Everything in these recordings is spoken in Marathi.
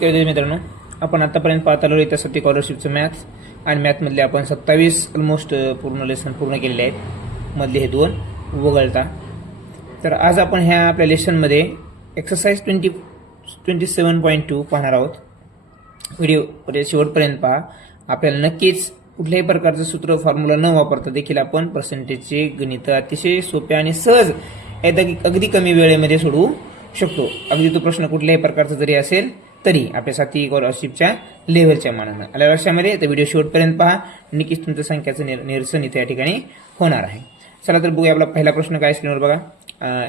नमस्कार मित्रांनो, आपण आतापर्यंत पाहत आलो इथं स्कॉलरशिपचं मॅथ्स आणि मॅथमधले आपण 27 ऑलमोस्ट पूर्ण लेसन पूर्ण केलेले आहेत. मधले हे 2 वगळता. तर आज आपण ह्या आपल्या लेसनमध्ये एक्सरसाइज 27.2 पाहणार आहोत. व्हिडिओ शेवटपर्यंत पहा. आपल्याला नक्कीच कुठल्याही प्रकारचं सूत्र फॉर्म्युला न वापरता देखील आपण पर्सेंटेजचे गणित अतिशय सोप्या आणि सहज अगदी कमी वेळेमध्ये सोडवू शकतो. अगदी तो प्रश्न कुठल्याही प्रकारचा जरी असेल तरी आपल्या साथी स्कॉलरशिपच्या लेव्हलच्या मानानं आल्या लक्षामध्ये. तर व्हिडिओ शेवटपर्यंत पहा. नक्कीच तुमचं संख्याचं निरसन इथे या ठिकाणी होणार आहे. चला तर बघूया आपला पहिला प्रश्न काय स्क्रीनवर बघा.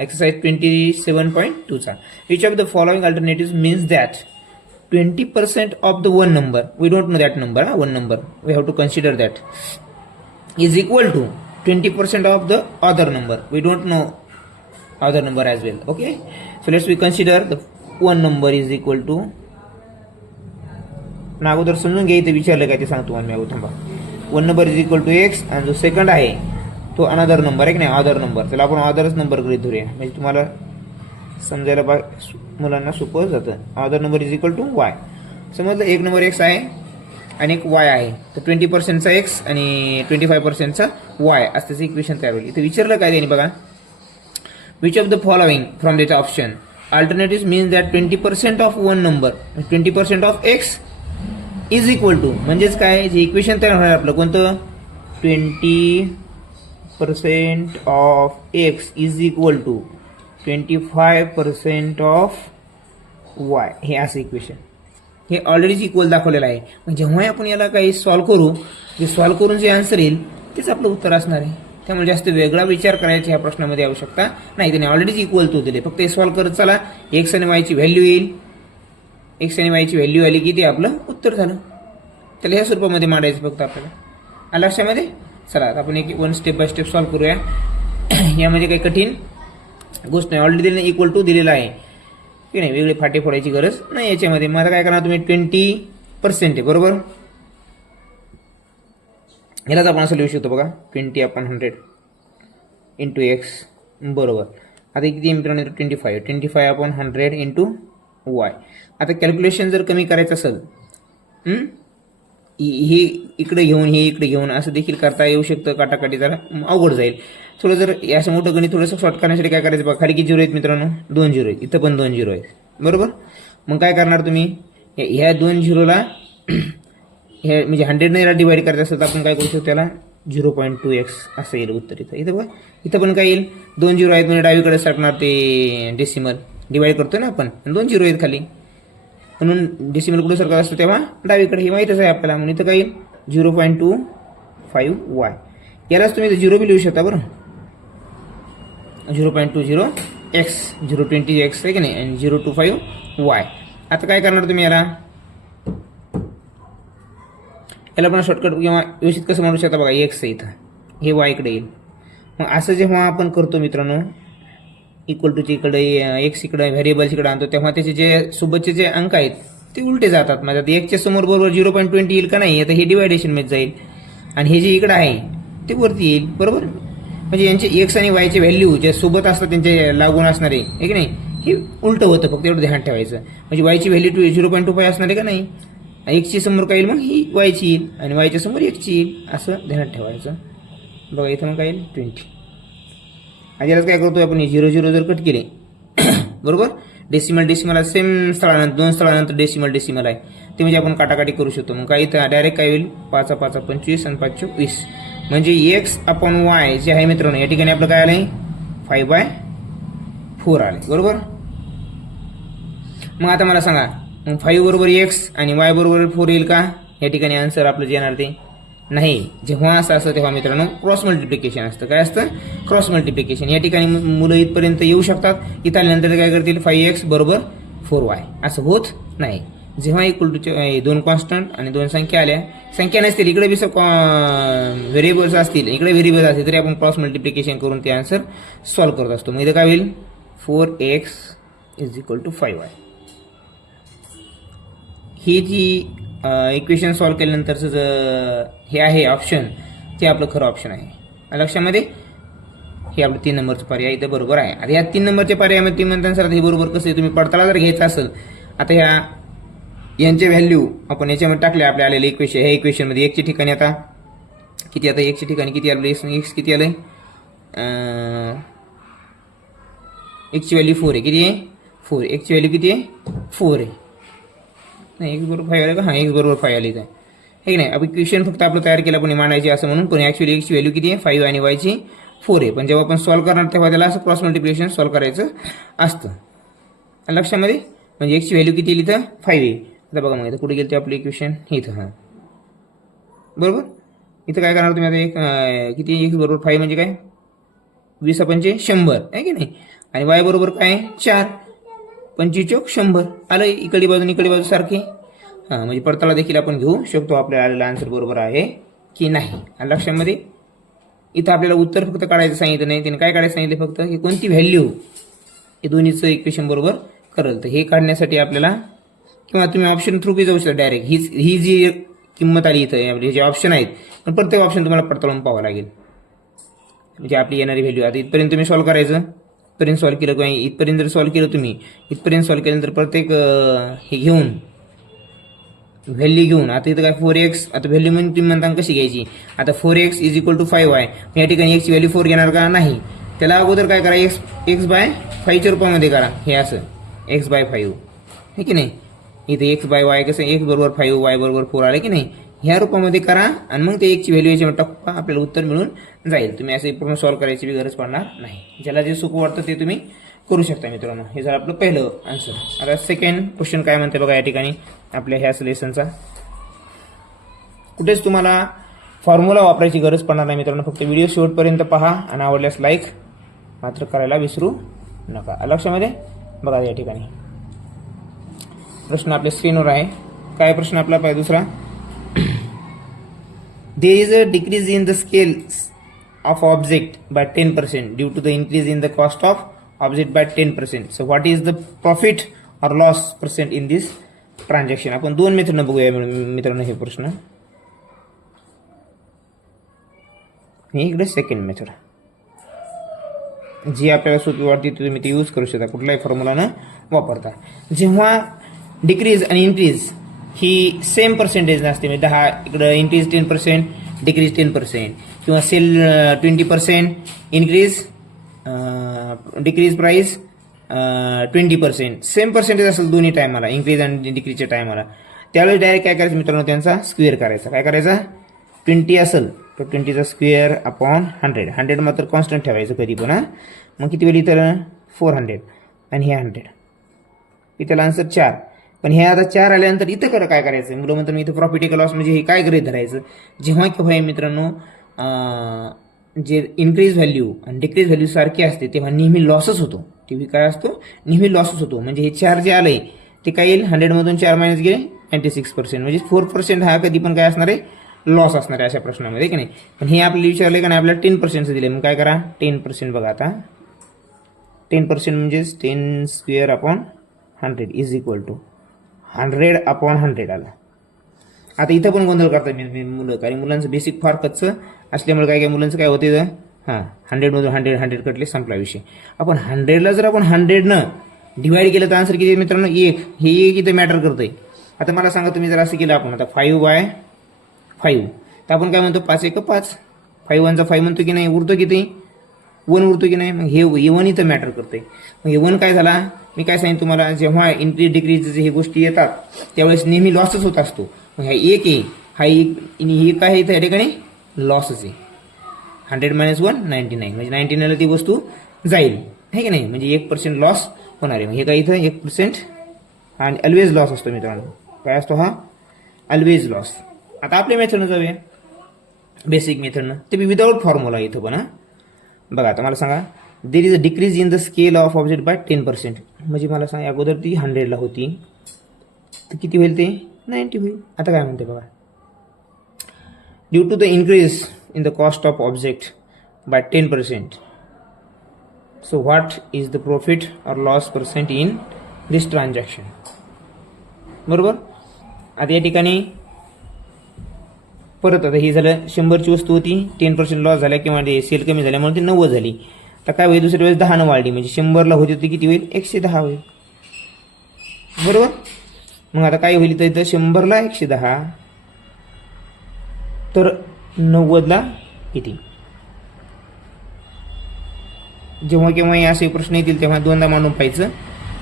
Exercise 27.2 which of the following alternative means that 20% of the one number, we don't know that number, one number, we have to consider that, is equal to 20% of the other number, we don't know other number as well. Okay, so let's we consider the one number is equal to, ना अगोदर समजून घ्या इथे विचारलं काय ते सांगतो मी. अगोदर थांबा. One number is equal to X आणि जो सेकंड आहे तो अनदर नंबर आहे की नाही, अदर नंबर. त्याला आपण अदरच नंबर गृहीत धरूया म्हणजे तुम्हाला समजायला मुलांना सोपं जातं. Other number is equal to Y. समजलं, एक नंबर एक्स आहे आणि एक वाय आहे. तर 20%चा एक्स आणि 25%चा वाय असं त्याचं इक्वेशन तयार होईल. इथे विचारलं काय त्यांनी बघा. Which of the following from this option alternative means that 20% of one number 20% of X is equal to, म्हणजेच काय जे इक्वेशन तयार होणार आपलं कोणतं, 20% of X is equal to 25% of Y. हे असं इक्वेशन हे ऑलरेडीच इक्वल दाखवलेलं आहे. मग जेव्हा आपण याला काही सॉल्व्ह करू, जे सॉल्व्ह करून जे आन्सर येईल तेच आपलं उत्तर असणार आहे. त्यामुळे जास्त वेगळा विचार करायची ह्या प्रश्नामध्ये आवश्यकता नाही. त्याने ऑलरेडीच इक्वल टू दिले. फक्त हे सॉल्व्ह करत चला. एक्स आणि वायची व्हॅल्यू येईल. एक्स आणि वायची व्हॅल्यू आली की ते आपलं उत्तर झालं. त्याला ह्या स्वरूपामध्ये मांडायचं फक्त आपल्याला लक्षामध्ये. चला आपण एक one step by step solve करूया. यामध्ये काही कठीण गोष्ट नाही. ऑलरेडी दिले इक्वल टू दिलेला आहे की नाही, वेगळे फाटे फोडायची गरज नाही याच्यामध्ये. मग आता काय करणार तुम्ही, 20% आहे बरोबर. ह्यालाच आपण असं लिहू शकतो बघा, 20/100 इंटू एक्स बरोबर. आता किती मित्रांनो, 25/100 इंटू वाय. आता कॅल्क्युलेशन जर कमी करायचं असेल, हे इकडे घेऊन हे इकडे घेऊन असं देखील करता येऊ शकतं. काटाकाटी जरा अवघड जाईल थोडं. जर असं मोठं गणित थोडंसं शॉर्ट करण्यासाठी काय करायचं बघा, खाली किती 0 आहेत मित्रांनो, 2 0 आहेत. इथं पण 2 0 आहेत बरोबर. मग काय करणार तुम्ही, ह्या 2 0ला हे म्हणजे 100 डिवाइड करायचं असेल तर आपण काय करू शकतो, त्याला 0.2x असं येईल उत्तर. इथं बघा, इथं पण काय येईल, 2 0 आहेत म्हणजे डावीकडे सरकणार ते डेसिमल. डिवाइड करतोय ना आपण, 2 0 आहेत खाली म्हणून डेसिमल कुठे सरकत असतं तेव्हा डावीकडे. हे माहीतच आहे आपल्याला. म्हणून इथं काय येईल 0.25y. यालाच तुम्ही 0 बी लिहू शकता बरं. 0.20x 0.20x आहे की नाही, आणि 0.25y. आता काय करणार तुम्ही, याला पण शॉर्टकट किंवा व्यवस्थित कसं म्हणू शकता बघा. एक्स आहे इथं, हे वाय इकडे येईल. मग असं जेव्हा आपण करतो मित्रांनो, इक्वल टूच्या इकडे एक्स इकडे व्हेरिएबल्स इकडे आणतो, तेव्हा त्याचे जे सोबतचे जे अंक आहेत ते उलटे जातात. माझ्या एकच्या समोर बरोबर 0.20 येईल का नाही, आता हे डिवायडेशनमध्ये जाईल आणि हे जे इकडे आहे ते वरती येईल बरोबर. म्हणजे यांचे एक्स आणि वायचे व्हॅल्यू जे सोबत असतात त्यांचे लागून असणारे आहे की नाही, हे उलटं होतं. फक्त एवढं ध्यान ठेवायचं. म्हणजे वायची व्हॅल्यू 0.25 असणार आहे का नाही, एक्सची समोर काय येईल, मग ही वायची येईल आणि वायच्या समोर एक्सची येईल असं ध्यानात ठेवायचं. बघा इथं मग काय येईल 20. आणि यालाच काय करतोय आपण, 0 0 जर कट केले बरोबर, डेसिमल आहे सेम स्थळानंतर 2 स्थळानंतर डेसिमल आहे ते म्हणजे आपण काटाकाटी करू शकतो. मग काय इथं डायरेक्ट काय होईल, 5 5 25 आणि 5 20 म्हणजे x/y जे आहे मित्रांनो, या ठिकाणी आपलं काय आलंय 5/4 आले बरोबर. मग आता मला सांगा, मग 5 बरोबर x आणि y बरोबर 4 येईल का, या ठिकाणी आन्सर आपलं जे येणार ते नाही. जेव्हा असं असतं तेव्हा मित्रांनो क्रॉस मल्टिप्लिकेशन असतं. काय असतं, क्रॉस मल्टिप्लिकेशन. या ठिकाणी मुलं इथपर्यंत येऊ शकतात. इथं आल्यानंतर काय करतील, 5x बरोबर 4y असं होत नाही. जेव्हा इक्वल टू 2 कॉन्स्टंट आणि 2 संख्या आल्या, संख्या नसतील इकडे बी व्हेरिएबल्स असतील, इकडे व्हेरिएबल्स असतील तरी आपण क्रॉस मल्टिप्लिकेशन करून ते आन्सर सॉल्व्ह करत असतो. मग इथं काय होईल, 4x is equal to 5y. ही जी इक्वेशन सॉल्व्ह केल्यानंतरचं हे आहे ऑप्शन, ते आपलं खरं ऑप्शन आहे लक्षामध्ये. हे आपलं 3 नंबरचं पर्याय इथं बरोबर आहे. आता या 3 नंबरच्या पर्यायामध्ये म्हणताना सर हे बरोबर कसं आहे, तुम्ही पडताळा जर घ्यायचा असेल, आता ह्या यांचे व्हॅल्यू आपण याच्यामध्ये टाकले आपल्या आलेले इक्वेशन, ह्या इक्वेशनमध्ये एक्सच्या ठिकाणी आता किती, आता एक्सच्या ठिकाणी किती आलं, एक्स किती आलं, एक्सची व्हॅल्यू 4 आहे, किती आहे 4, एक्सची व्हॅल्यू किती आहे 4 आहे, नाही एक्स बरोबर 5 आले का, हां एक्स बरोबर 5 आली आहे की नाही. आपण इक्वेशन फक्त आपलं तयार केलं पण मांडायची असं म्हणून, पण ॲक्च्युअली एक्सची व्हॅल्यू किती आहे 5 आणि वायची 4 आहे. पण जेव्हा आपण सॉल्व्ह करणार तेव्हा त्याला असं क्रॉस मल्टिप्लिकेशन सॉल्व्ह करायचं असतं लक्षामध्ये. म्हणजे एक्सची व्हॅल्यू किती येईल इथं 5 आहे. आता बघा मग इथं कुठे गेलं ते आपलं इक्वेशन इथं, हां बरोबर. इथं काय करणार तुम्ही आता, एक किती एक्स बरोबर 5 म्हणजे काय 20 पंचे 100 आहे की नाही, आणि वाय बरोबर काय 4, 25 चौक 100 आलं. इकडे बाजू इकडे बाजू सारखी, हां म्हणजे पडताळा देखील आपण घेऊ शकतो आपल्याला आलेला आन्सर बरोबर आहे की नाही. आणि लक्षामध्ये इथं आपल्याला उत्तर फक्त काढायचं सांगितलं नाही, त्याने काय काढायचं सांगितलं फक्त की कोणती व्हॅल्यू हे दोन्हीचं इक्वेशन बरोबर करेल. तर हे काढण्यासाठी आपल्याला, किंवा तुम्ही ऑप्शन थ्रू बी जाऊ शकता डायरेक्ट, ही जी किंमत आली इथं आपले जे ऑप्शन आहेत, पण प्रत्येक ऑप्शन तुम्हाला पडताळून पाहावं लागेल. म्हणजे आपली येणारी व्हॅल्यू आता इथपर्यंत तुम्ही सॉल्व्ह करायचं, इथपर्यंत सॉल्व्ह केलं किंवा इथपर्यंत जर सॉल्व्ह केलं तुम्ही, इथपर्यंत सॉल्व्ह केल्यानंतर प्रत्येक हे घेऊन व्हॅल्यू घेऊन, आता इथं काय 4x, आता व्हॅल्यू म्हणून तुम्ही म्हणता कशी घ्यायची, आता 4x इज इक्वल टू 5 आहे, या ठिकाणी एक्सची व्हॅल्यू 4 घेणार का नाही, त्याला अगोदर काय करा, एक्स बाय 5च्या रूपामध्ये करा, हे असं एक्स बाय 5 हे की नाही. इथे एक्स बाय वाय कसं, एक्स बरोबर 5 वाय बरोबर 4 आले की नाही, ह्या रूपामध्ये करा आणि मग ते एक्सची व्हॅल्यू याच्यामध्ये टाका, आपल्याला उत्तर मिळून जाईल. तुम्ही असं पूर्ण सॉल्व्ह करायची बी गरज पडणार नाही. ज्याला जे सोपं वाटतं ते तुम्ही करू शकता मित्रांनो. हे झालं आपलं पहिलं आन्सर. आता सेकंड क्वेश्चन काय म्हणते बघा या ठिकाणी आपल्या ह्या लेसनचा. कुठेच तुम्हाला फॉर्म्युला वापरायची गरज पडणार नाही मित्रांनो, फक्त व्हिडिओ शेवटपर्यंत पहा आणि आवडल्यास लाईक मात्र करायला विसरू नका. लक्षामध्ये बघा या ठिकाणी प्रश्न आपल्या स्क्रीनवर आहे. काय प्रश्न आपला पाहिजे दुसरा, there is a decrease in the scales of object by 10% due to the increase in the cost of object by 10%. So what is the profit or loss percent in this transaction? आपण दोन मेथडनं बघूया मित्रांनो हे प्रश्न. हे इकडे सेकंड मेथड जी आपल्याला सोपी वाटते तुम्ही ते यूज करू शकता कुठलाही फॉर्म्युला न वापरता. जेव्हा डिक्रीज आणि इन्क्रीज ही सेम पर्सेंटेज नसते, म्हणजे 10 इकडं इन्क्रीज 10%, डिक्रीज 10%, किंवा sale 20%, increase decrease price 20%, same percentage असेल दोन्ही टायमाला, इन्क्रीज आणि डिक्रीजच्या टायमाला, त्यावेळेस डायरेक्ट काय करायचं मित्रांनो, त्यांचा स्क्वेअर करायचा. काय करायचा, 20 असेल तर 20चा स्क्वेअर अपॉन 100, 100 मात्र कॉन्स्टंट ठेवायचं कधी पण. मग किती वेळी तर 400 आणि हे 100, इथं आन्सर 4. पण हे आता 4 आल्यानंतर इथं काय करायचं, मुलं म्हणतात मी इथं प्रॉफिट का लॉस, म्हणजे हे काय गृहीत धरायचं, जेव्हा केव्हा हे मित्रांनो जे इन्क्रीज व्हॅल्यू आणि डिक्रीज व्हॅल्यू सारखी असते तेव्हा नेहमी लॉसच होतो. टीव्ही काय असतो, नेहमी लॉसच होतो. म्हणजे हे 4 जे आलंय ते काय येईल, 100 मधून 4 मायनस गेले 96%, म्हणजे 4% हा कधी पण काय असणार आहे, लॉस असणार आहे अशा प्रश्नामध्ये की नाही. पण हे आपल्याला विचारले का नाही, आपल्याला 10% दिले, मग काय करा 10% बघा आता 10% म्हणजेच 10 square upon 100 is equal to 100 upon 100 आला. आता इथं पण गोंधळ करतात मुलं, कारण मुलांचं बेसिक फार कच्चं असल्यामुळे काय मुलांचं काय होते, हां 100 मधून 100 कटले, संपला विषय. आपण 100ला जर आपण 100 डिवाइड केलं तर आन्सर किती मित्रांनो 1, हे 1 इथं मॅटर करतंय. आता मला सांगा तुम्ही जर असं केलं आपण आता 5/5 तर आपण काय म्हणतो 5 1 5, 5 1 5 म्हणतो की नाही, उरतो किती 1 उरतो की नाही, मग हे 1 इथं मॅटर करतंय. मग हे 1 काय झाला, मी काय सांगितलं तुम्हाला, जेव्हा इन्क्रीज डिक्रीज हे गोष्टी येतात त्यावेळेस नेहमी लॉसच होत असतो. मग ह्या 1 आहे, हा 1 काय इथं या ठिकाणी लॉसच आहे. 100 - 1 99, म्हणजे 99ला ती वस्तू जाईल आहे की नाही, म्हणजे 1% लॉस होणार आहे. हे काय इथं 1% आणि ऑलवेज लॉस असतो मित्रांनो. काय असतो हा, ऑलवेज लॉस. आता आपल्या मेथडनं जाऊया, बेसिक मेथडनं, ते बी विदाऊट फॉर्म्युला इथं पण. बघा आता मला सांगा, there is a decrease in the scale of object by 10%, म्हणजे मला सांगा अगोदर ती 100ला होती तर किती होईल, ते 90 होईल. आता काय म्हणते बघा, due to the increase in the cost of object by 10%. So what is the profit or loss percent in this transaction? बरोबर. आता या ठिकाणी परत आता ही झालं 100ची वस्तू होती, 10% लॉस झाल्या किंवा सेल कमी झाल्यामुळे ती 90 झाली. तर काय होईल, दुसऱ्या वेळेस 10 वाढली, म्हणजे 100ला होती ती किती होईल, 110 होईल. बरोबर. मग आता काय होईल इथं 100ला 110 तर 90ला किती. जेव्हा केव्हा असे प्रश्न येतील तेव्हा दोनदा मांडून पाहायचं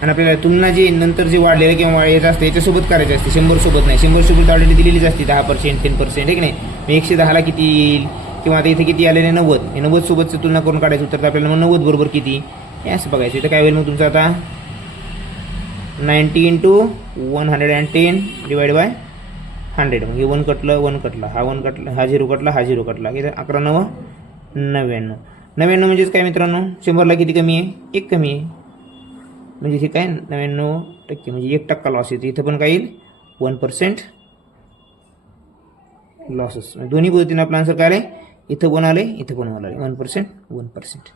आणि आपल्याला तुलना जे नंतर जे वाढलेलं किंवा येत असते याच्यासोबत करायचे असते. 100 सोबत नाही, 100 सोबत ऑलरेडी दिलेलीच असते 10%, 10%, आहे की नाही. मग 110ला किती येईल किंवा आता इथे किती आलेले 90, हे 90 सोबतची तुलना करून काढायचं उत्तर. तर आपल्याला मग 90 बरोबर किती हे असं बघायचं. इथं काय होईल मग तुमचं आता 90 × 110 डिवाइड बाय 100. मग हे 1 कटलं, 1 कटला, हा 1 कटला, हा 0 कटला, हा 0 कटला. इथं 11 9 99. 99 म्हणजेच काय मित्रांनो, 100ला किती कमी आहे, 1 कमी आहे. म्हणजे हे काय 99% म्हणजे 1% लॉस येते. इथं पण काय येईल 1% लॉसेस. दोन्ही पद्धतीने आपलं आन्सर काय आलं, इथं 1 आले, इथं पण 1 आले. 1%, 1%.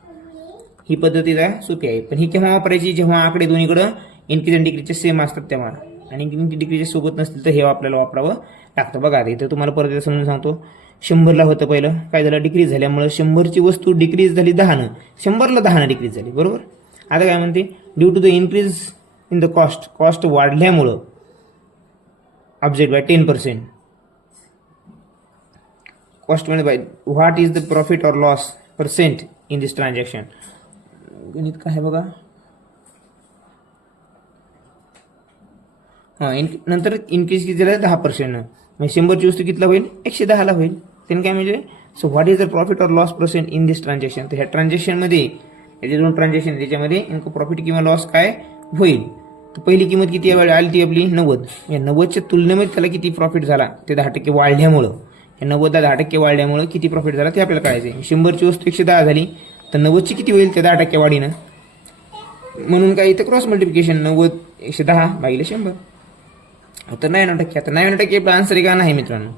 ही पद्धती सोपी आहे. पण ही केव्हा वापरायची, जेव्हा आकडे दोन्हीकडं इन्क्रीज अँड डिक्रीजचे सेम असतात तेव्हा. आणि इन्क्रीज डिक्रीजच्या सोबत नसतील तर हे आपल्याला वापरावं लागतं. बघा इथं तुम्हाला परत समजून सांगतो. 100ला होतं पहिलं, काय झालं, डिक्रीज झाल्यामुळे 100ची वस्तू डिक्रीज झाली 10, 100ला 10 डिक्रीज झाली, बरोबर. आता काय म्हणते, due to the increase in the cost वाढल्यामुळं ऑब्जेक्ट बाय 10%. कॉस्ट म्हणजे by what is the profit or loss % in this transaction. गणित काय आहे बघा. नंतर इन्क्रीज किती झालं 10%. मग 100ची वस्तू कितीला होईल, 110ला होईल. त्याने काय म्हणजे, so what is the profit or loss % in this transaction. तर ह्या ट्रान्झॅक्शनमध्ये याचे दोन ट्रान्झॅक्शन त्याच्यामध्ये इनको प्रॉफिट किंवा लॉस काय होईल. तर पहिली किंमत किती आली ती आपली 90. या 90च्या तुलनेमध्ये त्याला किती प्रॉफिट झाला ते 10% वाढल्यामुळं, या 90ला 10% वाढल्यामुळं किती प्रॉफिट झाला ते आपल्याला कळायचं आहे. 100ची वस्तू 110 झाली तर 90ची किती होईल त्या 10% वाढीनं. म्हणून काय इथं क्रॉस मल्टिप्लिकेशन 90 110 भागिले 100. आता 99%. आता 99% आपला आन्सर आहे का नाही मित्रांनो,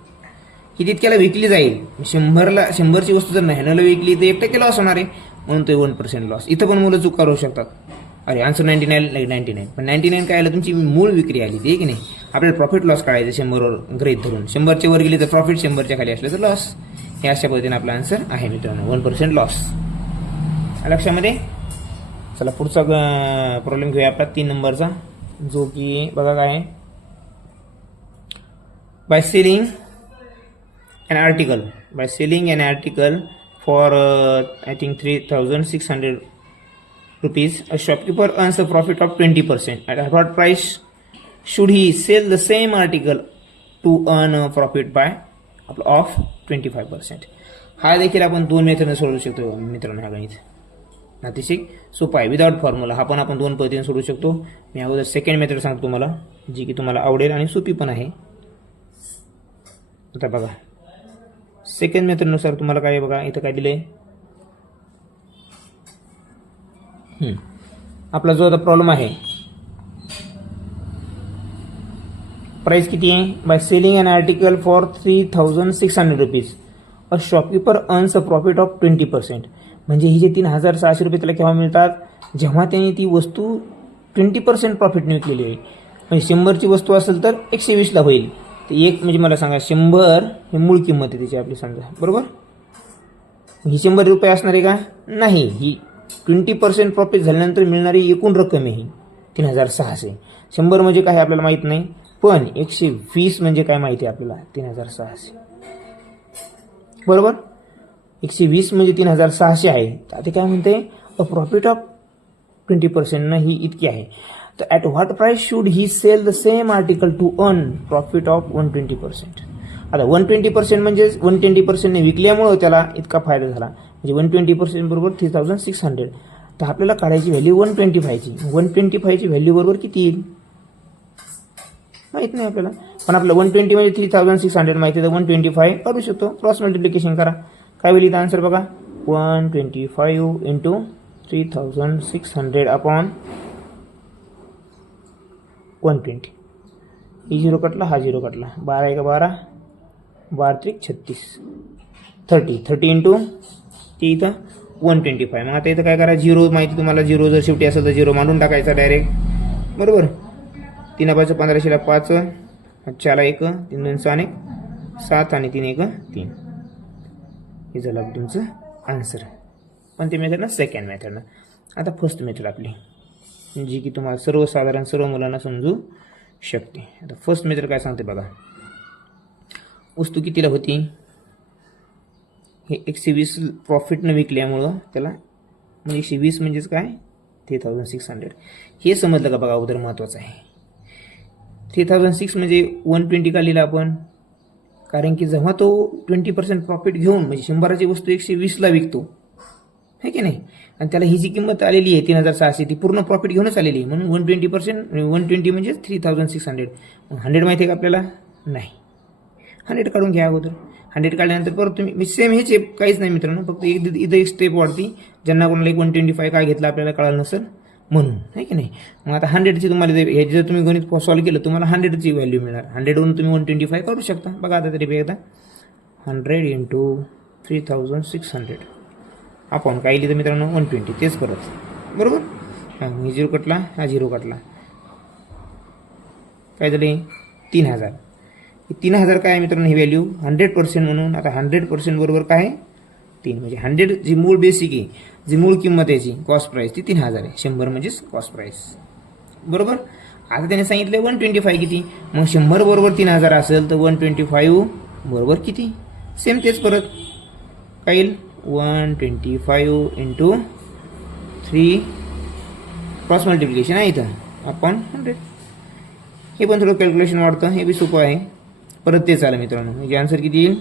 की तितक्याला विकली जाईल. 100ची वस्तू जर 99ला विकली तर 1% लॉस होणार आहे, म्हणून ते 1% लॉस. इथं पण मुलं चूक करू शकतात. अरे आन्सर 99 पण 99 काय आलं, तुमची मूळ विक्री आली ती, की नाही. आपल्याला प्रॉफिट लॉस काढायचं 100वर गृहीत धरून. 100च्या वर गेली तर प्रॉफिट, 100च्या खाली असलं तर लॉस. हे अशा पद्धतीने आपला आन्सर आहे मित्रांनो, 1% लॉस. लक्षामध्ये. चला पुढचा प्रॉब्लेम घेऊया आपला 3 नंबरचा, जो की बघा काय आहे. By selling an article for I think 3,600 rupees, a shopkeeper earns a profit of 20%. At what price should he sell the same article to earn a profit of 25%? हा देखील आपण 2 मेथडने सोडवू शकतो मित्रांनो. हा गणित अतिशय सोपा आहे, विदाउट फॉर्म्युला. हा पण आपण 2 पद्धतीने सोडवू शकतो. मी अगोदर सेकंड मेथड सांगतो तुम्हाला, जी की तुम्हाला आवडेल आणि सोपी पण आहे. आता बघा सेकंड मेथडनुसार तुम्हाला काय बघा, इथं काय दिलंय. आपला जो आता प्रॉब्लेम आहे, प्राइस किती आहे. By selling an article for 3,600 rupees, a shopkeeper earns a profit of 20%. म्हणजे ही जे 3,600 रुपये त्याला केव्हा मिळतात, जेव्हा त्यांनी ती वस्तू 20% प्रॉफिटने विकलेली आहे. म्हणजे 100ची वस्तू असेल तर 120ला होईल. तर एक म्हणजे मला सांगा, 100 हे मूळ किंमत आहे त्याची आपली, समजा, बरोबर. ही 100 रुपये असणार आहे का, नाही. ही 20% प्रॉफिट झाल्यानंतर मिळणारी एकूण रक्कम आहे ही 3,600. 100 म्हणजे काय आपल्याला माहित नाही, पण 120 म्हणजे काय माहिती आहे आपल्याला, 3,600, बरोबर. 120 म्हणजे 3,600 आहे. तर आता काय म्हणते, अ प्रॉफिट ऑफ 20% ना ही इतकी आहे. तर at what price should he sell the same article to earn profit of 120%. आता 120% म्हणजे 120% विकल्यामुळं त्याला इतका फायदा झाला. म्हणजे 120% बरोबर 3,600. तर आपल्याला काढायची व्हॅल्यू 125ची. 125ची व्हॅल्यू बरोबर किती येईल माहित नाही आपल्याला, पण आपलं 120 म्हणजे 3,600 माहिती आहे, तर 125 करू शकतो. क्रॉस मल्टिप्लिकेशन करा, काय होईल आन्सर बघा. 125 इंटू 3,600 अपॉन 120. ही 0 कटला, हा 0 कटला. 12 1 12, 12 3 36, 30 इंटू ती इथं 125. मग आता इथं काय करा, 0 माहिती तुम्हाला. 0 जर शेवटी असेल तर 0 मांडून टाकायचा डायरेक्ट, बरोबर. 3 5 15 5, 4 1, 3 2 6 7 आणि 3 1 3. हे झालं तुमचं आन्सर. पण ते मेथड ना सेकंड मेथड ना. आता फर्स्ट मेथड आपली, जी की तुम्हाला सर्वसाधारण सर्व मुलांना समजू शकते. आता फर्स्ट मेथड काय सांगते बघा, वस्तू कितीला होती, हे 120 प्रॉफिटनं विकल्यामुळं त्याला, म्हणजे 120 म्हणजेच काय 3600, हे समजलं का बघा अगोदर महत्त्वाचं आहे. 3006 म्हणजे 120 का लिहिला आपण, कारण की जेव्हा तो 20% प्रॉफिट घेऊन म्हणजे 100ची वस्तू 120ला विकतो है की नाही, आणि त्याला ही जी किंमत आलेली आहे 3600 ती पूर्ण प्रॉफिट घेऊनच आलेली आहे, म्हणून 120% 120 म्हणजे 3600. 100 माहिती आहे का आपल्याला, नाही. 100 काढून घ्या अगोदर. 100 काढल्यानंतर परत तुम्ही सेम हेच काहीच नाही मित्रांनो, फक्त इथं एक स्टेप वाढती, ज्यांना कोणाला 125 काय घेतलं आपल्याला कळालं नसेल म्हणून, है की नाही. मग आता 100ची तुम्हाला हे जर तुम्ही गणित सॉल्व्ह केलं तुम्हाला 100ची व्हॅल्यू मिळणार. 100वरून तुम्ही 125 काढू शकता. बघा आता तरी एकदा 100 इंटू 3600 आपण काय लिहिलं मित्रांनो 120, तेच करत बरोबर. हां, मी 0 कटला, हा 0 कटला, काय झाले 3000. 3000 काय आहे मित्रांनो ही व्हॅल्यू 100% म्हणून. आता 100% बरोबर काय 3, म्हणजे 100 जी मूळ बेसिक आहे, जी मूळ किंमत याची कॉस्ट प्राईस ती 3000 आहे. 100 म्हणजेच कॉस्ट प्राईस बरोबर. आता त्याने सांगितलं 125 किती, मग 100 बरोबर 3000 असेल तर 125 बरोबर किती, सेम तेच परत काय येईल 125 इंटू 3 क्रॉस मल्टिप्लिकेशन आहे इथं आपण 100. हे पण थोडं कॅल्क्युलेशन वाढतं, हे बी सोपं आहे. परत तेच आलं मित्रांनो, म्हणजे आन्सर किती येईल,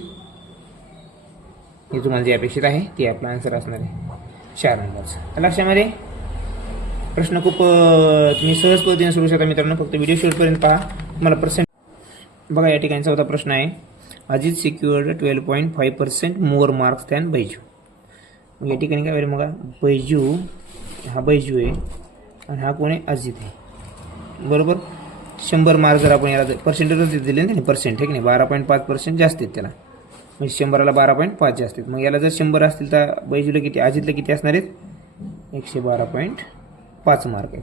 हे तुम्हाला जे अपेक्षित आहे ते आपला आन्सर असणार आहे 4 नंबरचा. लक्षामध्ये प्रश्न खूप तुम्ही सहज पद्धतीने सोडू शकता मित्रांनो, फक्त व्हिडिओ शेवटपर्यंत पहा. मला पर्सेंट बघा, या ठिकाणी चौथा प्रश्न आहे, Ajit secured 12.5% more marks than Byju's. मग या ठिकाणी काय होईल बघा, बैजू हा बैजू आहे आणि हा कोण आहे अजित आहे बरोबर. 100 मार्क जर आपण याला पर्सेंटेजच दिले ना, पर्सेंट आहे की नाही, 12.5% जास्त आहेत त्याला, म्हणजे 100ला 12.5 जास्त आहेत. मग याला जर 100 असतील तर बैजूला किती, अजितला किती असणार आहेत 112.5 मार्क आहेत.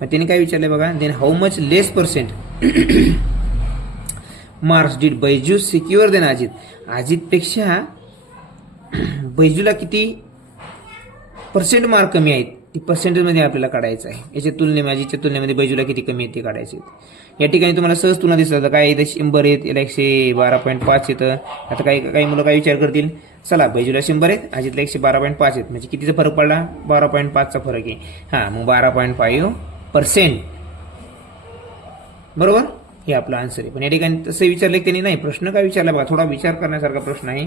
मग त्याने काय विचारले बघा, then how much less percent marks did Baiju secure than Ajit. अजितपेक्षा बैजूला किती पर्सेंट मार्क कमी आहेत, ती पर्सेंटेजमध्ये आपल्याला काढायचं आहे. याच्या तुलनेमध्ये अजितच्या तुलनेमध्ये बैजूला किती कमी आहेत ते काढायचे. या ठिकाणी तुम्हाला सहज तुलना दिसतं, काय इथं 100 आहेत, याला 112.5 येतं. आता काही मुलं काय विचार करतील, चला बैजूला 100 आहेत, अजितला 112.5 आहेत, म्हणजे कितीचा फरक पडला 12.5चा फरक आहे. हां, मग 12.5% बरोबर, हे आपला आन्सर आहे. पण या ठिकाणी तसं विचारलं की त्यांनी नाही, प्रश्न काय विचारला बघा, थोडा विचार करण्यासारखा प्रश्न आहे.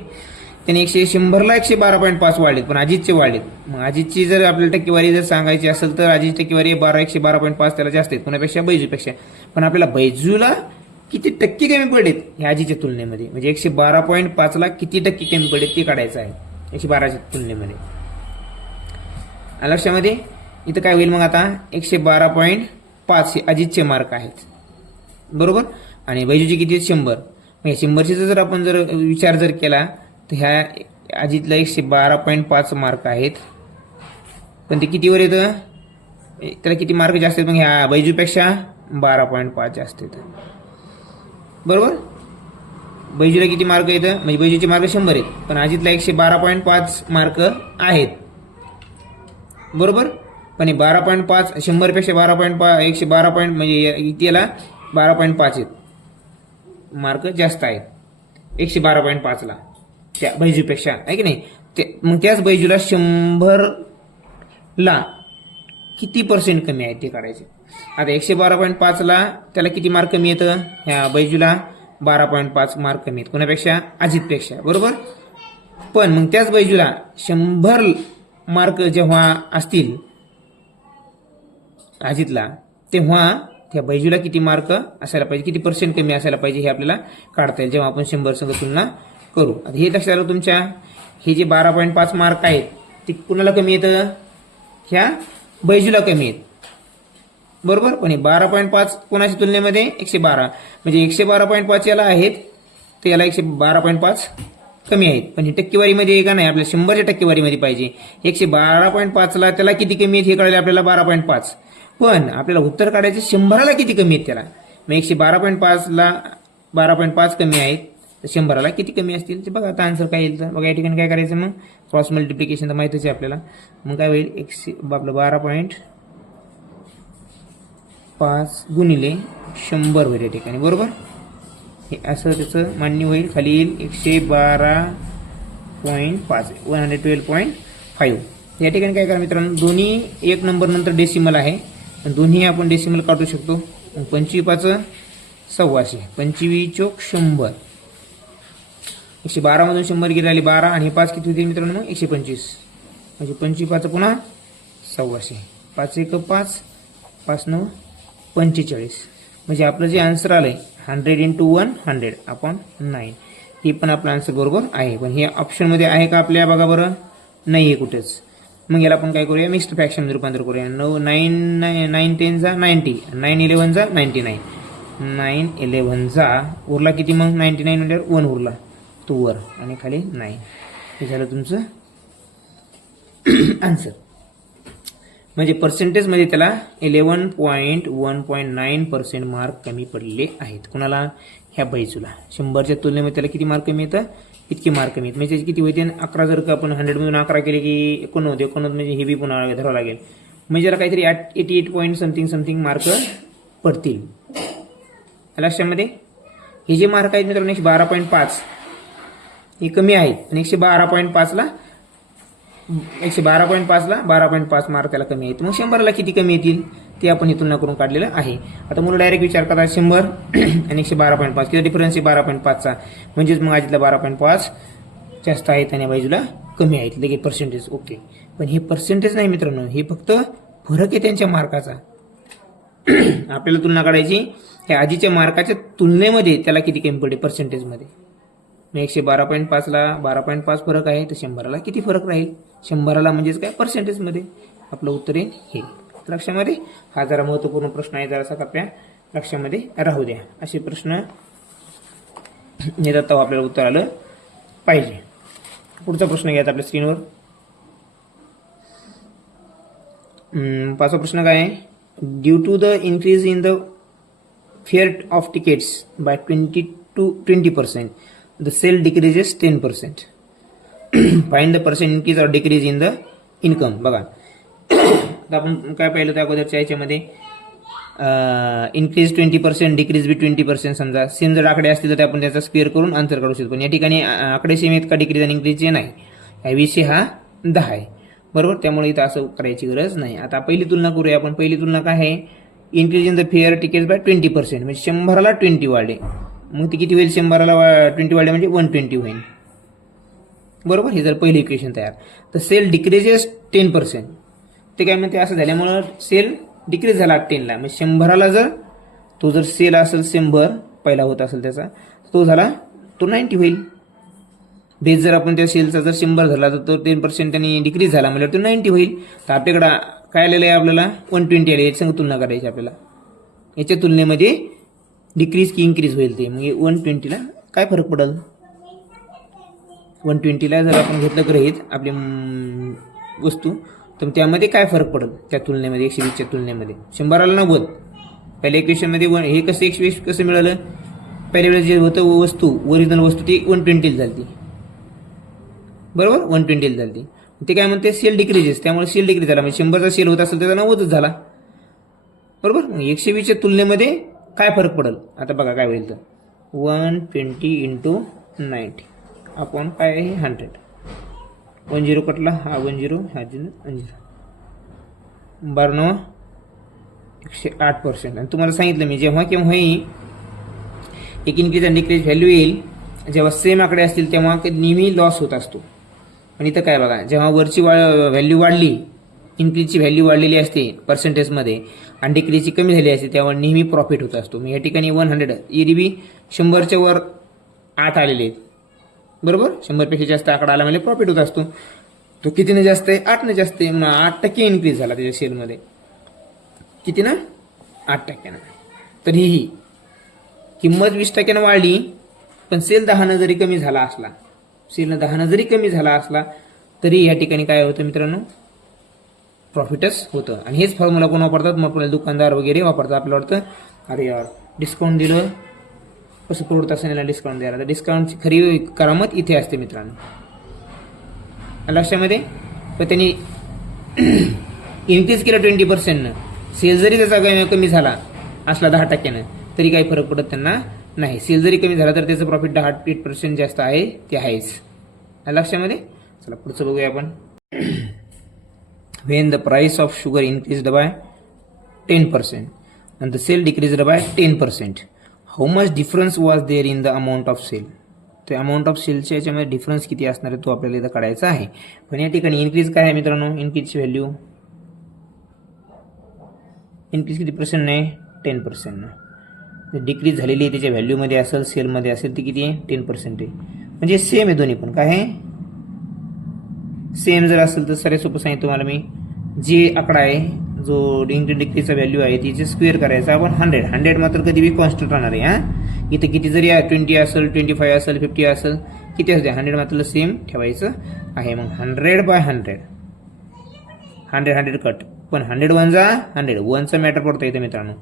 त्यांनी 100ला 112.5 वाढलेत, पण अजितचे वाढलेत. मग अजितची जर आपल्याला टक्केवारी जर सांगायची असेल तर अजित टक्केवारी 112.5 त्याला जास्त आहेत पुण्यापेक्षा बैजूपेक्षा. पण आपल्याला बैजूला किती टक्के कमी पडलेत हे अजितच्या तुलनेमध्ये, म्हणजे 112.5ला किती टक्के कमी पडलेत ते काढायचं आहे 112च्या तुलनेमध्ये. लक्षामध्ये इथं काय होईल मग, आता 112.5 हे अजितचे मार्क आहेत बरोबर, आणि बैजूची किती आहेत 100. मग 100चे जर आपण जर विचार जर केला तर ह्या अजितला 112.5 मार्क आहेत, पण ते कितीवर येतं, त्याला किती मार्क जास्त आहेत, मग ह्या बैजूपेक्षा 12.5 जास्त येतं बरोबर. बैजूला किती मार्क येतं, म्हणजे बैजूचे मार्क 100 आहेत, पण अजितला 112.5 मार्क आहेत बरोबर. पण 12.5 100पेक्षा 12.5 112 म्हणजे याला 12.5 आहेत मार्क जास्त आहेत 112.5ला त्या बैजूपेक्षा, आहे की नाही. मग त्याच बैजूला 100ला किती पर्सेंट कमी आहेत ते काढायचे. आता 112.5ला त्याला किती मार्क कमी येतं, ह्या बैजूला 12.5 मार्क कमी आहेत कोणापेक्षा, अजितपेक्षा बरोबर. पण मग त्याच बैजूला 100 मार्क जेव्हा असतील अजितला, तेव्हा त्या बैजूला किती मार्क असायला पाहिजे, किती पर्सेंट कमी असायला पाहिजे, हे आपल्याला काढता येईल जेव्हा आपण 100 संग तुलना करू. आता हे लक्षात आलं तुमच्या, हे जे 12.5 मार्क आहेत ते कुणाला कमी येतं, ह्या बैजूला कमी आहेत बरोबर. पण हे 12.5 कोणाच्या तुलनेमध्ये 112, म्हणजे 112.5 याला आहेत तर याला 112.5 कमी आहेत. पण ही टक्केवारीमध्ये आहे का नाही, आपल्याला 100च्या टक्केवारीमध्ये पाहिजे. 112.5ला त्याला किती कमी आहेत हे कळले आपल्याला 12.5, पण आपल्याला उत्तर काढायचे 100ला किती कमी आहेत त्याला. मग 112.5ला 12.5 कमी आहेत तर 100ला किती कमी असतील ते बघा. आता आन्सर काय येईल तर बघा, या ठिकाणी काय करायचं, मग क्रॉस मल्टिप्लिकेशन तर माहितीच आहे आपल्याला. मग काय होईल, आपलं 12.5 5 गुणिले 100 होईल या ठिकाणी, बरोबर. हे असं त्याचं मान्य होईल. खाली येईल 112.5 112.5. या ठिकाणी काय करा मित्रांनो, दोन्ही एक नंबर नंतर डेसिमल आहे, दोन्ही आपण डेसिमल काढू शकतो. 25 125, 25 चोक 100. 112 मधून 100 गेले आले 12 आणि 5 किती होतील मित्रांनो, 125. म्हणजे 25 पुन्हा 125, 5 1 5, 5 9 45. म्हणजे आपलं जे आन्सर आलंय 100 × 100 अपॉन 9, ही पण आपलं आन्सर बरोबर आहे. पण हे ऑप्शनमध्ये आहे का आपल्या, बघा बरं, नाही आहे कुठेच. मग याला आपण काय करूया, मिक्स्ड फ्रॅक्शनमध्ये रूपांतर करूया. 9 10 90, 9 11 99, 9 11 उरला किती मग, 99 म्हणजे 1 उरला, तो वर आणि खाली 9. हे झालं तुमचं आन्सर. म्हणजे पर्सेंटेजमध्ये त्याला 11.1.9% मार्क कमी पडले आहेत. कुणाला, ह्या बैजूला. 100च्या तुलनेमध्ये त्याला किती मार्क कमी येतं, इतके मार्क कमी येत. म्हणजे त्याचे किती होते, 11 जर का आपण 100 मधून 11 केले की 89 म्हणजे हे बी पुन्हा धरावं लागेल. म्हणजे त्याला काहीतरी 88 पॉईंट समथिंग मार्क पडतील. लक्षामध्ये हे जे मार्क आहेत मित्रांनो 112.5 हे कमी आहेत आणि 112.5 ला 12.5 मार्क त्याला कमी आहेत. मग 100ला किती कमी येतील ते आपण ही तुलना करून काढलेलं आहे. आता मुलं डायरेक्ट विचार करतात 100 आणि 112.5 किती डिफरन्स आहे, 12.5चा. म्हणजेच मग आजीला 12.5 जास्त आहेत आणि बाजूला कमी आहेत, लगेच पर्सेंटेज ओके. पण हे पर्सेंटेज नाही मित्रांनो, हे फक्त फरक आहे त्यांच्या मार्काचा. आपल्याला तुलना काढायची ह्या आजीच्या मार्काच्या तुलनेमध्ये त्याला किती कमी पडले पर्सेंटेजमध्ये. मग 112.5 ला 12.5 फरक आहे, तर 100ला किती फरक राहील, 100ला म्हणजेच काय पर्सेंटेजमध्ये. आपलं उत्तर येईल हे. लक्षामध्ये हा जरा महत्त्वपूर्ण प्रश्न आहे, जरासा आपल्या लक्षामध्ये राहू द्या. असे प्रश्न येतात तेव्हा आपल्याला उत्तर आलं पाहिजे. पुढचा प्रश्न घ्या आपल्या स्क्रीनवर. 5वा प्रश्न काय आहे, due to the increase in the fare of tickets by 20% the sale decreases 10%. Find the percent increase or decrease in the income. बघा आता आपण काय पाहिलं त्या अगोदरच्या याच्यामध्ये इन्क्रीज 20%, डिक्रीज बी 20%. समजा सेम जर आकडे असतील तर आपण त्याचा स्क्वेअर करून आन्सर काढू शकतो. पण या ठिकाणी आकडे सेम आहेत का, डिक्रीज आणि इन्क्रीजचे नाही. 20 हा 10 आहे, बरोबर. त्यामुळे इथं असं करायची गरज नाही. आता पहिली तुलना करूया आपण. पहिली तुलना काय आहे, increase in the fare tickets by 20%, म्हणजे 100ला 20 वाढले. मग ते किती होईल, 100ला 20 वाढले म्हणजे 120 होईल, बरोबर. हे जर पहिलं इक्वेशन तयार. तर सेल डिक्रीजेस 10%, ते काय म्हणते, असं झाल्यामुळं सेल डिक्रीज झाला 10ला. मग 100ला जर तो जर सेल असेल 100 पहिला होत असेल त्याचा, तो झाला तो 90 होईल. बेस जर आपण त्या सेलचा जर 100 धरला तर तो 10% त्यांनी डिक्रीज झाला म्हणजे तो 90 होईल. तर आपल्याकडं काय आलेलं आहे, आपल्याला 120 आले. याची तुलना करायची आपल्याला. याच्या तुलनेमध्ये डिक्रीज की इन्क्रीज होईल ते. मग 120ला काय फरक पडेल, 120ला जर आपण घेतलं गृहीत आपली वस्तू, तर त्यामध्ये काय फरक पडेल त्या तुलनेमध्ये, 120च्या तुलनेमध्ये. 100ला 90. पहिल्या इक्वेशनमध्ये हे कसं 120 कसं मिळालं, पहिल्या वेळेस जे होतं वस्तू, ओरिजिनल वस्तू ती 120 झाली, बरोबर. 120 झाली. ते काय म्हणते, सेल डिक्रीजेस. त्यामुळे सेल डिक्रीज झाला म्हणजे 100चा सेल होत असेल त्याचा 90च झाला, बरोबर. 120च्या तुलनेमध्ये काय फरक पडेल, आता बघा काय होईल तर 120 × 90 आपण काय आहे 100. 10 कटला, हा 10 हा 0. 12 108%. आणि तुम्हाला सांगितलं मी जेव्हा केव्हाही एक इन्क्रीज आणि डिक्रीज व्हॅल्यू येईल, जेव्हा सेम आकडे असतील तेव्हा नेहमी लॉस होत असतो. पण इथं काय बघा, जेव्हा वरची व्हॅल्यू वाढली, इन्क्रीजची व्हॅल्यू वाढलेली असते पर्सेंटेजमध्ये आणि डिक्रीजची कमी झाली असते, तेव्हा नेहमी प्रॉफिट होत असतो. मग या ठिकाणी 100 EDB 100च्या वर 8 आलेले आहेत, बरोबर. 100पेक्षा जास्त आकडा आला म्हणजे प्रॉफिट होत असतो. तो कितीने जास्त आहे, 8ने जास्त आहे. म्हणून 8% इन्क्रीज झाला त्याच्या सेलमध्ये. किती ना, 8%. तर ही किंमत 20% वाढली, पण सेल 10 जरी कमी झाला असला, सेल 10 जरी कमी झाला असला तरी या ठिकाणी काय होतं मित्रांनो, प्रॉफिटच होतं. आणि हेच फॉर्म्युला कोण वापरतात, मग आपल्याला दुकानदार वगैरे वापरतात. आपल्याला वाटतं अरे यार डिस्काउंट दिलं, कसं परवडत असं याला डिस्काउंट द्यायला. तर डिस्काउंटची खरी करामत इथे असते मित्रांनो, लक्षामध्ये. पण त्यांनी इन्क्रीज केलं 20%, सेल जरी त्याचा कमी झाला असला 10% तरी काही फरक पडत त्यांना नाही. सेल जरी कमी झाला तर त्याचं प्रॉफिट 10% जास्त आहे ते आहेच. लक्षामध्ये. चला पुढचं बघूया आपण. when the price of sugar increased by 10% and the sale decreased by 10%, how much difference was there in the amount of sale? तर अमाऊंट ऑफ सेलच्या याच्यामध्ये डिफरन्स किती असणार आहे तो आपल्याला इथं काढायचा आहे. पण या ठिकाणी इन्क्रीज काय आहे मित्रांनो, इन्क्रीजची व्हॅल्यू इन्क्रीज किती पर्सेंट नाही, 10%. डिक्रीज झालेली आहे त्याच्या व्हॅल्यूमध्ये असेल सेलमध्ये असेल ती किती आहे, 10% आहे. म्हणजे सेम आहे दोन्ही पण. काय आहे, सेम जर असेल तर सगळ्यात सोपं सांगितलं तुम्हाला मी, जे आकडा आहे जो इन्क्रीज डिक्रीजचा व्हॅल्यू आहे तिचे स्क्वेअर करायचा आपण 100 मात्र कधी बी कॉन्स्टंट राहणार आहे. इथं किती जरी 20 असेल, 25 असेल, 50 असेल, किती असते 100 मात्र सेम ठेवायचं आहे. मग 100/100 100 कट, पण 100 1 जा 100 1चा मॅटर पडतो इथं मित्रांनो.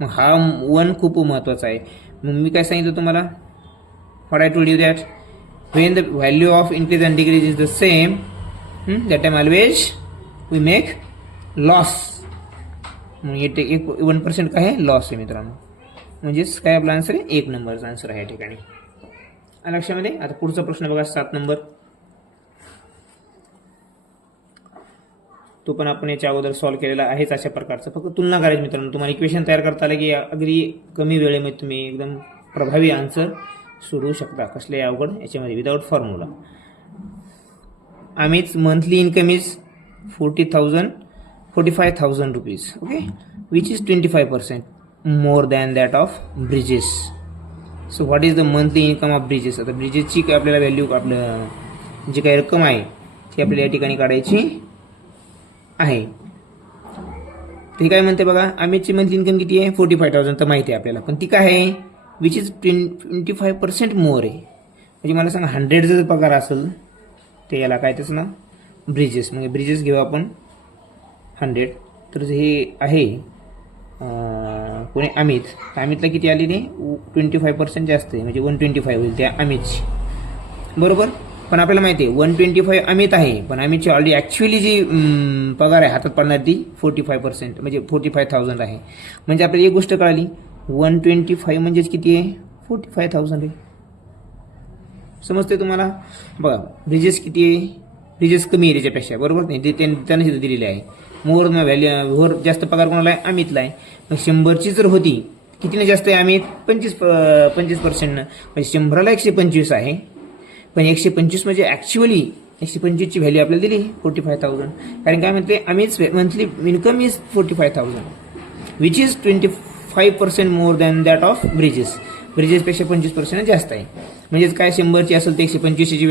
मग हा 1 खूप महत्त्वाचा आहे. मग मी काय सांगितलं तुम्हाला, what I told you that when the value of increase and decrease is the same that time always we make loss. मग येते 1% काय आहे, लॉस आहे मित्रांनो. म्हणजेच काय आपला आन्सर आहे, 1 नंबरचा आन्सर आहे या ठिकाणी. लक्षामध्ये. आता पुढचा प्रश्न बघा 7 नंबर. तो पण आपण याच्या अगोदर सॉल्व्ह केलेला आहेच अशा प्रकारचं. फक्त तुलना करायची मित्रांनो. तुम्हाला इक्वेशन तयार करता आलं की अगदी कमी वेळेमध्ये तुम्ही एकदम प्रभावी आन्सर सोडवू शकता. कसले अवघड याच्यामध्ये विदाउट फॉर्म्युला. आम्हीच monthly income is 45,000 rupees. Okay, which is 25% more than that of bridges. So what is the monthly income of bridges. आता ब्रिजेसची आपल्याला व्हॅल्यू, आपलं जी काही रक्कम आहे ती आपल्याला या ठिकाणी काढायची आहे. ते काय म्हणते बघा, आम्हीची मंथली इन्कम किती आहे, 45,000 तर माहिती आहे आपल्याला. पण ती काय आहे, विच इज 25% मोर आहे. म्हणजे मला सांगा 100 जर पगार असेल ते याला काय त्याचं नाव, ब्रिजेस. म्हणजे ब्रिजेस घेऊ आपण 100. तर हे आहे कोणी अमित. तर अमितला किती आली ते 25% जास्त आहे. म्हणजे 125 होईल त्या अमितची, बरोबर. पण आपल्याला माहिती आहे 125 अमित आहे, पण अमितची ऑलरेडी ॲक्च्युअली जी पगार आहे हातात पडणार ती 45% म्हणजे 45,000 आहे. म्हणजे आपल्याला एक गोष्ट कळाली, 125 म्हणजेच किती आहे, 45,000 आहे. समजते तुम्हाला. बघा ब्रिजेस किती आहे, ब्रिजेस कमी आहे त्याच्यापेक्षा, बरोबर नाही. ते त्यानं तिथं दिलेले आहे. मोर व्हॅल्यू जास्त पगार कोणाला आहे, अमितला आहे. मग 100ची जर होती, कितीने जास्त आहे अमित, 25%. म्हणजे 100ला 125 आहे. पण 125 म्हणजे ॲक्च्युअली 125ची व्हॅल्यू आपल्याला दिली 45,000. कारण काय म्हणते, Amit monthly income is 45,000 which is 25% more than that of Brijesh. ब्रिजेसपेक्षा 25% जास्त आहे. म्हणजेच काय, 100ची असेल तर 125ची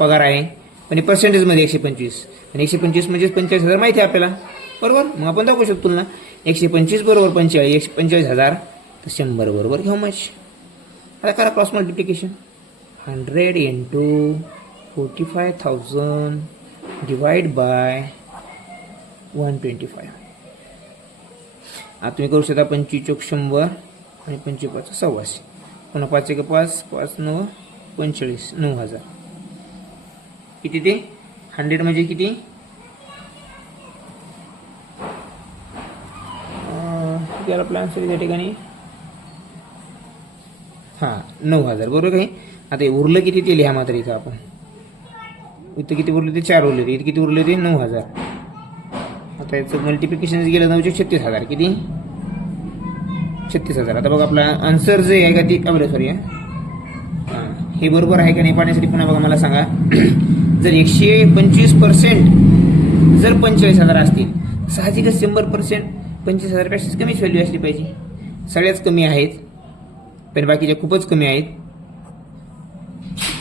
पगार आहे, पण पर्सेंटेजमध्ये 125. आणि 125 म्हणजेच 45,000 माहिती आहे आपल्याला, बरोबर. मग आपण दाखवू शकतो ना, 125 बरोबर 45,000 तर 100 बरोबर हाऊ मच. आता करा cross multiplication. 100 into 45,000 divide by 125. आता तुम्ही करू शकता 25 100 आणि 25 100. पुन्हा 5 1 5 5 9 45 9,000. किती ते 100 म्हणजे किती, त्याला प्लॅन सगळी त्या ठिकाणी 9,000 बरोबर काही. आता उरलं किती ते लिहा मात्र इथं आपण. इथं किती उरले ते 4 उरले, इथं किती उरले ते 9,000. आता याचं मल्टिप्लिकेशन गेलं 9 चे 36,000. किती 36,000. आता बघा आपला आन्सर जे आहे का ती सॉरी हे बरोबर आहे का नाही पाहण्यासाठी पुन्हा बघा मला सांगा. जर 125% जर 45,000 असतील, साहजिकच 100% 25,000पेक्षा कमीच व्हॅल्यू असली पाहिजे. सगळ्याच कमी आहेत, पण बाकीच्या खूपच कमी आहेत.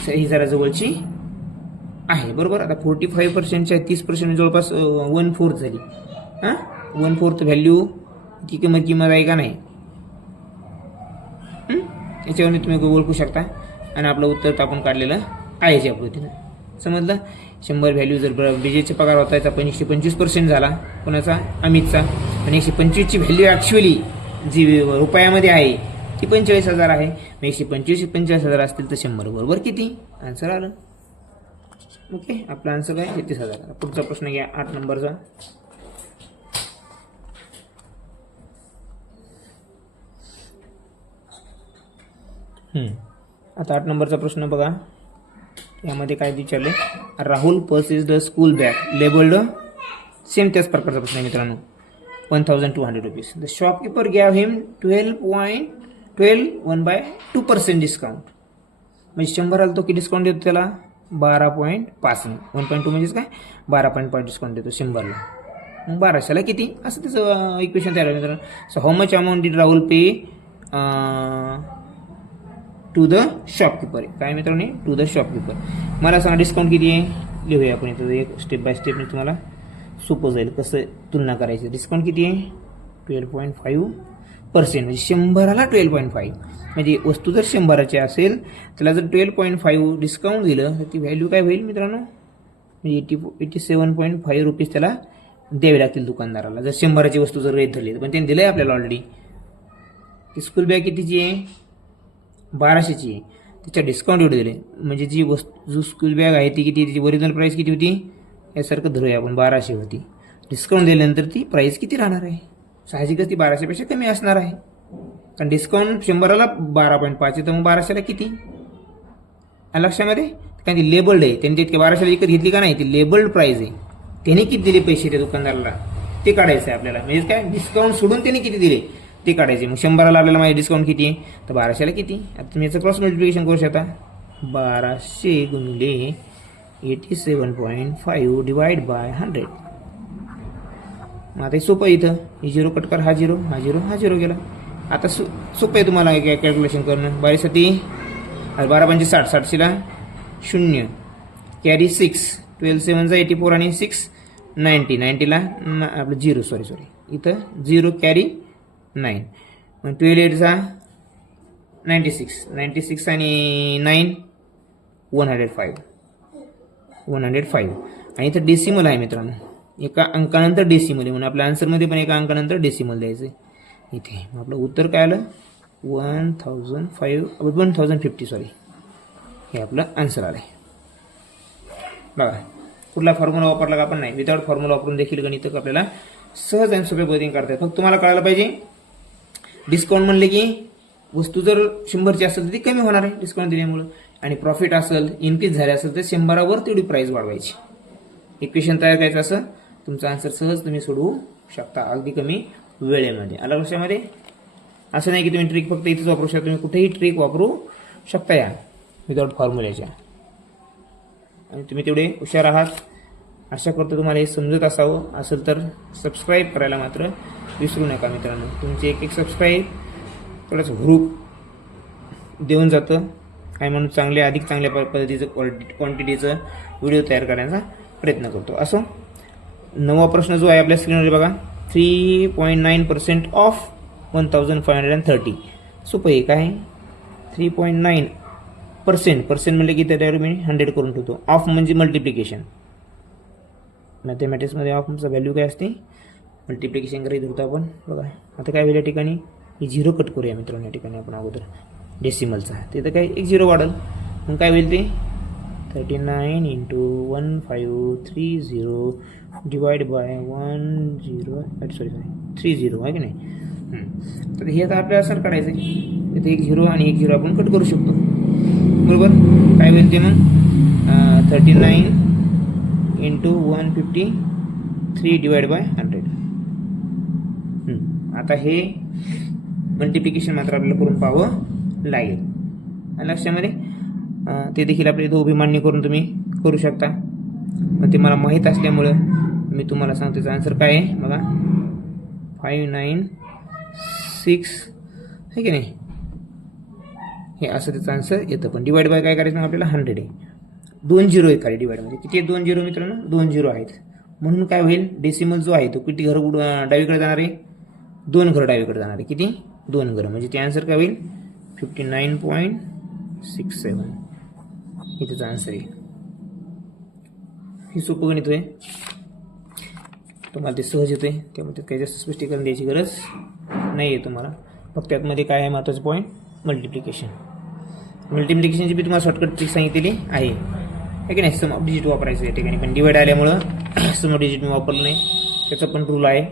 ही जरा जवळची आहे, बरोबर. आता 45%च्या 30% जवळपास 1/4 झाली. 1/4 व्हॅल्यू ती किंमत आहे का नाही, याच्यावर तुम्ही ओळखू शकता. आणि आपलं उत्तर तर आपण काढलेलं आहे या पद्धतीनं. समजलं. 100 व्हॅल्यू जर ब्रिजेसचा पगार होता याचा पण 125% झाला कोणाचा, अमितचा. आणि 125ची व्हॅल्यू ॲक्च्युअली जी रुपयामध्ये आहे ती 45,000 आहे. 125 45,000 असतील तर 100 बरोबर किती, आन्सर आलं. ओके, आपला आन्सर काय 33,000. पुढचा प्रश्न घ्या 8 नंबरचा. आता 8 नंबरचा प्रश्न बघा. यामध्ये काय विचारले, Rahul purchases the school bag labelled, same त्याच प्रकारचा प्रश्न आहे मित्रांनो. 1200 rupees. The shopkeeper gave him 1/2% discount. म्हणजे 100 तो किती डिस्काउंट देतो त्याला, 12.5. 1.2 म्हणजेच काय, 12.5 डिस्काउंट देतो 100ला. मग 1200ला किती, असं त्याचं इक्वेशन तयार आहे मित्रांनो. So how much amount did Rahul pay to the shopkeeper. काय मित्रांनो, टू द शॉपकीपर. मला सांगा डिस्काउंट किती आहे, लिहूया आपण इथं एक स्टेप बाय स्टेप. मी तुम्हाला सोपं जाईल कसं तुलना करायची. डिस्काउंट किती आहे, 12.5%. म्हणजे 100ला 12.5. म्हणजे वस्तू जर 100ची असेल त्याला जर 12.5 डिस्काउंट दिलं तर ती व्हॅल्यू काय होईल मित्रांनो, म्हणजे 87.5 रुपीज त्याला द्यावे लागतील दुकानदाराला, जर 100ची वस्तू जर रेट धरली. पण त्यांनी दिलं आहे आपल्याला ऑलरेडी. ती स्कूल बॅग कितीची आहे, 1200ची आहे. त्याच्या डिस्काउंट एवढे दिले. म्हणजे जी वस्तू जो स्कूल बॅग आहे ती किती, तिची ओरिजिनल प्राईस किती होती, यासारखं धरूया आपण, 1200 होती. डिस्काउंट दिल्यानंतर ती प्राईस किती राहणार आहे, साहजिकच ती 1200पेक्षा कमी असणार आहे. कारण डिस्काउंट 100ला 12.5 आहे, तर मग 1200ला किती लक्षामध्ये. कारण ती लेबल्ड आहे, त्यांनी तितके 1200ला विकत घेतली का नाही, ती लेबल्ड प्राईस आहे. त्याने किती दिले पैसे त्या दुकानदाराला ते काढायचं आहे आपल्याला. म्हणजे काय, डिस्काउंट सोडून त्याने किती दिले ते काढायचे. मग 100ला आपल्याला माझे डिस्काउंट किती आहे, तर 1200ला किती. आता तुम्ही याचं क्रॉस मल्टिप्लिकेशन करू शकता. 1200 गुणिले 87.5 डिवाइड बाय 100. मग आता सोपं इथं, ही 0 कट कर, हा 0, हा 0, हा 0 गेला. आता सोपं आहे तुम्हाला कॅल्क्युलेशन करणं. 12साठी 12 60, 60ला 0, कॅरी 6, 12 7 84 आणि 6 90, 90ला आपलं 0, सॉरी इथं 0 कॅरी 9. मग 12 8 96, 96 आणि 9 105, 105. आणि इथं डेसिमल आहे मित्रांनो, एका अंकानंतर डेसिमल आहे. म्हणून आपल्या आन्सरमध्ये पण एका अंकानंतर डेसिमल द्यायचं आहे इथे. आपलं उत्तर काय आलं, 1050 सॉरी, हे आपलं आन्सर आलं आहे. बघा, कुठला फॉर्म्युला वापरला का आपण नाही, विदाउट फॉर्म्युला वापरून देखील गणित आपल्याला सहज आणि सोप्या पद्धतीने करता येतं. फक्त तुम्हाला कळायला पाहिजे, डिस्काउंट म्हणले की वस्तू जर 100ची असेल तर ती कमी होणार आहे डिस्काउंट दिल्यामुळं, आणि प्रॉफिट असेल, इन्क्रीज झाले असेल तर 100वर तेवढी प्राईस वाढवायची. इक्वेशन तयार करायचं असं, तुमचा आन्सर सहज तुम्ही सोडवू शकता अगदी कमी वेळेमध्ये. आलं लक्षामध्ये. असं नाही की तुम्ही ट्रिक फक्त इथेच वापरू शकता, तुम्ही कुठेही ट्रिक वापरू शकता या विदाउट फॉर्म्युल्याच्या. आणि तुम्ही तेवढे हुशार आहात आशा करतो. तुम्हाला हे समजत असेल तर सबस्क्राईब करायला मात्र विसरू नका मित्रांनो. तुमचे एक सबस्क्राईब थोडंच ग्रुप देऊन जातं काय म्हणून अधिक चांगल्या पद्धतीचं क्वांटिटीचं व्हिडिओ तयार करण्याचा प्रयत्न करतो. असो, 9वा प्रश्न जो आहे आपल्या स्क्रीनवर बघा, 3.9% ऑफ 1530. सोपं आहे. काय 3.9% म्हणजे की त्याच्यावर मी 100 करून ठेवतो. ऑफ म्हणजे मल्टिप्लिकेशन. मॅथमॅटिक्समध्ये ऑफचा व्हॅल्यू काय असते, मल्टिप्लिकेशन करायचं होतं आपण. बघा आता काय होईल या ठिकाणी, ही 0 कट करूया मित्रांनो. या ठिकाणी आपण अगोदर डेसिमलचा, तिथं काय एक 0 वाढेल. मग काय होईल ते 39 × 1530 डिवाइड बाय 30 आहे की नाही. तर हे आता आपल्याला असं काढायचं आहे. इथे एक 0 आणि एक 0 आपण कट करू शकतो, बरोबर. काय होईल ते मग 39 × 153 डिवाइड बाय 100. आता हे मल्टिप्लिकेशन मात्र आपल्याला करून पाहावं लागेल. लक्षामध्ये ते देखील आपल्या इथं उभी मांडणी करून तुम्ही करू शकता. मग ते मला माहीत असल्यामुळं मी तुम्हाला सांगतो त्याचा आन्सर काय आहे. बघा 596 आहे की नाही, हे असं त्याचं आन्सर येतं. पण डिवाइड बाय काय करायचं मग आपल्याला 100 आहे. 2 0 आहेत खाली डिवाइडमध्ये. किती आहे 2 0 मित्रांनो, 2 0 आहेत. म्हणून काय होईल, डेसिमल जो आहे तो किती घर डावीकडे जाणार आहे, 2 घर डावीकडे जाणार आहे. किती 2 घर, म्हणजे ते आन्सर काय होईल 59.67. हे त्याचा आन्सर आहे. हे सोपं गणित आहे, तुम्हाला ते सहज येते. त्यामध्ये काही जास्त स्पष्टीकरण द्यायची गरज नाही आहे तुम्हाला. फक्त त्यामध्ये काय आहे महत्त्वाचं पॉईंट, मल्टिप्लिकेशन. मल्टिप्लिकेशनची बी तुम्हाला शॉर्टकट ट्रिक सांगितलेली आहे की नाही. सम ऑफ डिजिट वापरायचं या ठिकाणी, पण डिवाइड आल्यामुळं सम ऑफ डिजिट मी वापरलं नाही. त्याचा पण रूल आहे,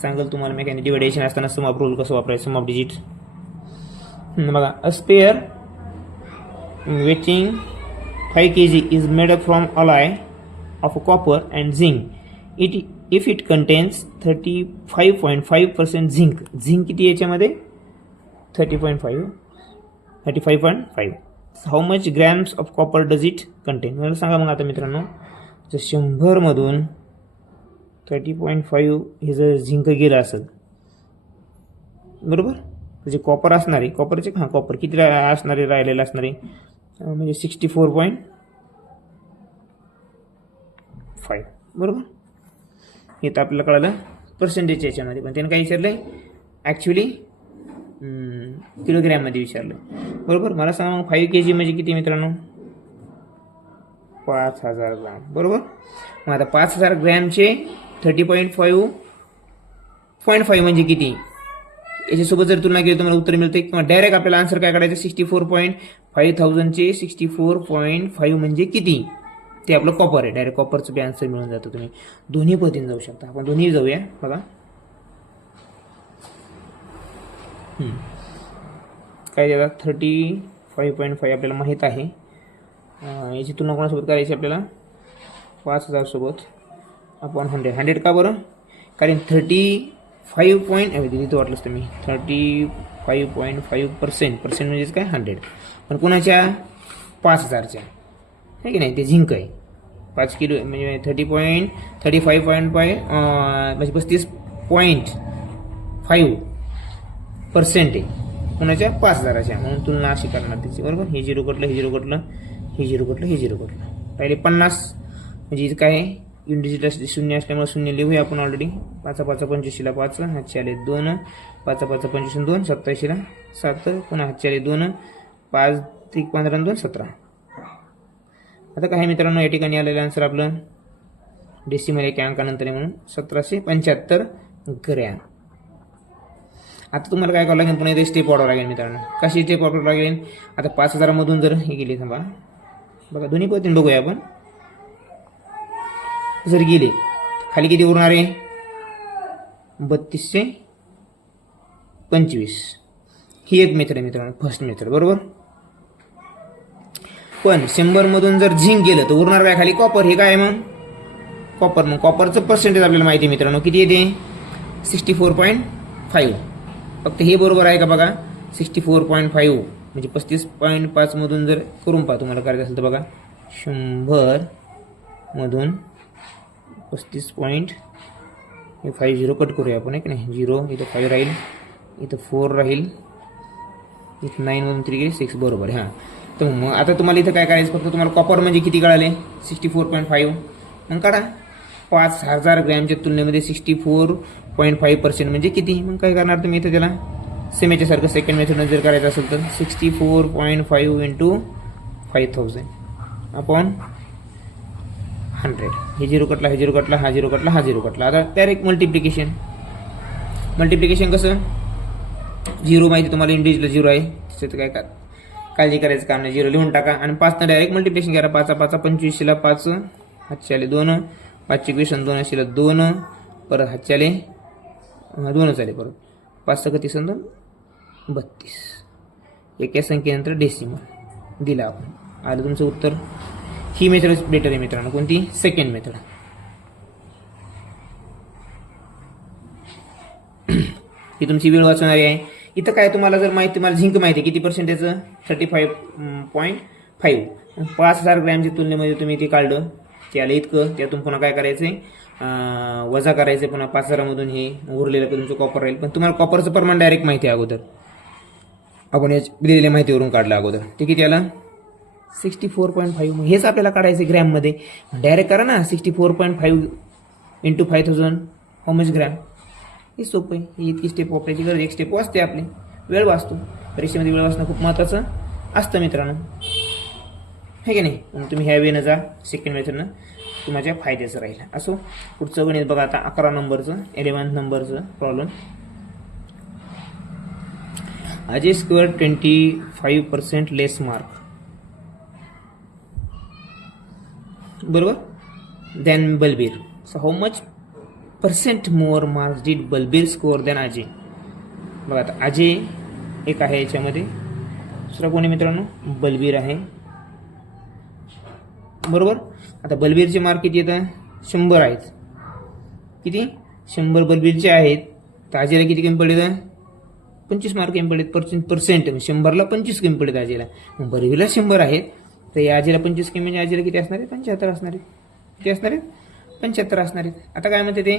सांगेल तुम्हाला मी. काही डिवायडेशन असताना सम ऑफ रूल कसं वापरायचं, सम ऑफ डिजिट. बघा, a sphere weighing 5 kg is made up from alloy of copper and zinc. If it contains 35.5% zinc. Zinc किती याच्यामध्ये? 35.5. How much grams of copper does it contain? मला सांगा मग आता मित्रांनो, जर 100 मधून 30.5 हे जर झिंक गेलं असेल, बरोबर, म्हणजे कॉपर असणारे, कॉपरचे कॉपर किती असणारे, राहिलेले असणारे म्हणजे 64.5, बरोबर. हे तर आपल्याला कळालं पर्सेंटेज याच्यामध्ये, पण त्याने काय विचारलंय ॲक्च्युली किलोग्रॅममध्ये विचारलं, बरोबर. मला सांगा मग 5 kg म्हणजे किती मित्रांनो? 5000 ग्रॅम, बरोबर. मग आता 5000 ग्रॅमचे 30.5 म्हणजे किती, याच्यासोबत जर तुलना केली तुम्हाला उत्तर मिळते, किंवा डायरेक्ट आपल्याला आन्सर काय काढायचं, 64.5 चे 64.5 म्हणजे किती, ते आपलं कॉपर आहे. डायरेक्ट कॉपरचं बी आन्सर मिळून जातं. तुम्ही दोन्ही पद्धतीने जाऊ शकता. आपण दोन्ही जाऊया. बघा काय देतात, 35.5 आपल्याला माहीत आहे. याची तुलना कोणासोबत करायची आपल्याला, 5000 सोबत आपण 100 का बरं, कारण 35 इथं वाटलंच तुम्ही 35.5% म्हणजेच काय 100, पण कोणाच्या 5000च्या आहे की नाही, ते झिंक आहे. 5 किलो म्हणजे 35.5 म्हणजे 35.5% आहे कोणाच्या 5000च्या, म्हणून तुलना अशी करणार त्याची, बरोबर. हे 0 कटलं, हे 0 कटलं, हे 0 कटलं, हे 0 कटलं. पहिले 50 म्हणजे इथं काय आहे, इंडिजिट शून्य असल्यामुळे शून्य लिहूया आपण ऑलरेडी. 5 5 25ला 5, हातचे आले 2, 5 5 25 2, 27ला 7, पुन्हा हातचे आले 2, 5 3 15 2 17. आता काय मित्रांनो, या ठिकाणी आलेलं आन्सर आपलं डेसिमल एका अंकानंतर आहे म्हणून 1775 ग्रॅम. आता तुम्हाला काय करावं लागेल, पुन्हा इथे स्टेप वाढवावं लागेल मित्रांनो. कशी स्टेप वाढवावं लागेल, आता 5000 मधून जर हे गेले, थांबा बघा दोन्ही पद्धतीने बघूया आपण. जर गेले खाली किती उरणार आहे, 3225. ही एक मेथड आहे मित्रांनो, फर्स्ट मेथड, बरोबर. पण 100 मधून जर झिंक गेलं तर उरणार काय खाली, कॉपर. हे काय मग कॉपर. मग कॉपरचं पर्सेंटेज आपल्याला माहिती आहे मित्रांनो, किती येते, 64.5. फक्त हे बरोबर आहे का बघा, 64.5 म्हणजे 35.5 मधून जर करून पहा तुम्हाला करायचं असेल तर बघा, 100 मधून 35.50 कट करूया आपण, आहे की नाही. 0 इथं 5 राहील, इथं 4 राहील, इथं 9 मधून 3 गेले 6, बरोबर आहे. हां, तर मग आता तुम्हाला इथं काय करायचं, फक्त तुम्हाला कॉपर म्हणजे किती कळाले, 64.5. मग काढा, 5000 ग्रॅमच्या तुलनेमध्ये 64.5% म्हणजे किती. मग काय करणार तुम्ही इथं, त्याला सेमेच्यासारखं सेकंड मेथडनं जर करायचं असेल तर 64.5 × 5000 अपॉन 100. हे 0 कटला, हे 0 कटला, हा 0 कटला, हा 0 कटला. आता डायरेक्ट मल्टिप्लिकेशन कसं, 0 माहिती तुम्हाला, इंडिजिटला 0 आहे, त्याच्यात काय काळजी करायचं काम नाही, 0 लिहून टाका. आणि 5 डायरेक्ट मल्टिप्लिकेशन करा. 5 5 25ला 5, हातचे आले 2, 5 21 2 असेल 2, परत हातचे आले 2 आले, परत 5 31 32. एका संख्येनंतर डेसिमल दिला आपण, आलं तुमचं उत्तर. ही मेथड बेटर आहे मित्रांनो. कोणती, सेकंड मेथड. ही तुमची वेळ वाचवणारी आहे. इथं काय तुम्हाला जर माहिती, तुम्हाला झिंक माहिती आहे किती पर्सेंटेजचं, 35.5. 5000 ग्रॅमच्या तुलनेमध्ये तुम्ही ते काढलं, ते आलं इतकं. त्यातून पुन्हा काय करायचं, वजा करायचं, पुन्हा 5000 मधून हे उरलेलं तुमचं कॉपर राहील. पण तुम्हाला कॉपरचं प्रमाण डायरेक्ट माहिती आहे अगोदर, आपण दिलेल्या माहितीवरून काढलं अगोदर. ते किती आलं, 64.5. हेच आपल्याला काढायचं ग्रॅममध्ये. डायरेक्ट करा ना, 64.5 × 5000 हाऊ मच ग्रॅम. हे सोपं आहे. ही इतकी स्टेप वापरायची गरज, एक स्टेप वाचते आपली, वेळ वाचतो. परीक्षेमध्ये वेळ वाचणं खूप महत्त्वाचं असतं मित्रांनो, हे की नाही. म्हणून तुम्ही ह्या वेळेनं जा, सेकंड मेथडनं तुम्हाला फायद्याचं राहील. असो, पुढचं गणित बघा आता, 11 नंबरचं 11th नंबरचं प्रॉब्लेम. अजय स्क्वेअर 25% लेस मार्क, बरोबर, than Balbir. So how much % more marks did Balbir score than Ajay. बघा आता अजय एक आहे याच्यामध्ये, दुसरा कोण आहे मित्रांनो, बलबीर आहे. बरोबर. आता बलबीरचे मार्क किती येतं, 100 आहेत. किती, 100 बलबीरचे आहेत. तर अजयला किती कमी पडले, 25 मार्क कमी पडलेत. पर्सेंट 100ला 25 कमी पडलेत अजयला. मग बलबीरला 100 आहेत, तर या अजयला 25 कमी म्हणजे अजयला किती असणार आहे, 75 असणार आहे. किती असणार आहेत, 75 असणार आहेत. आता काय म्हणते ते,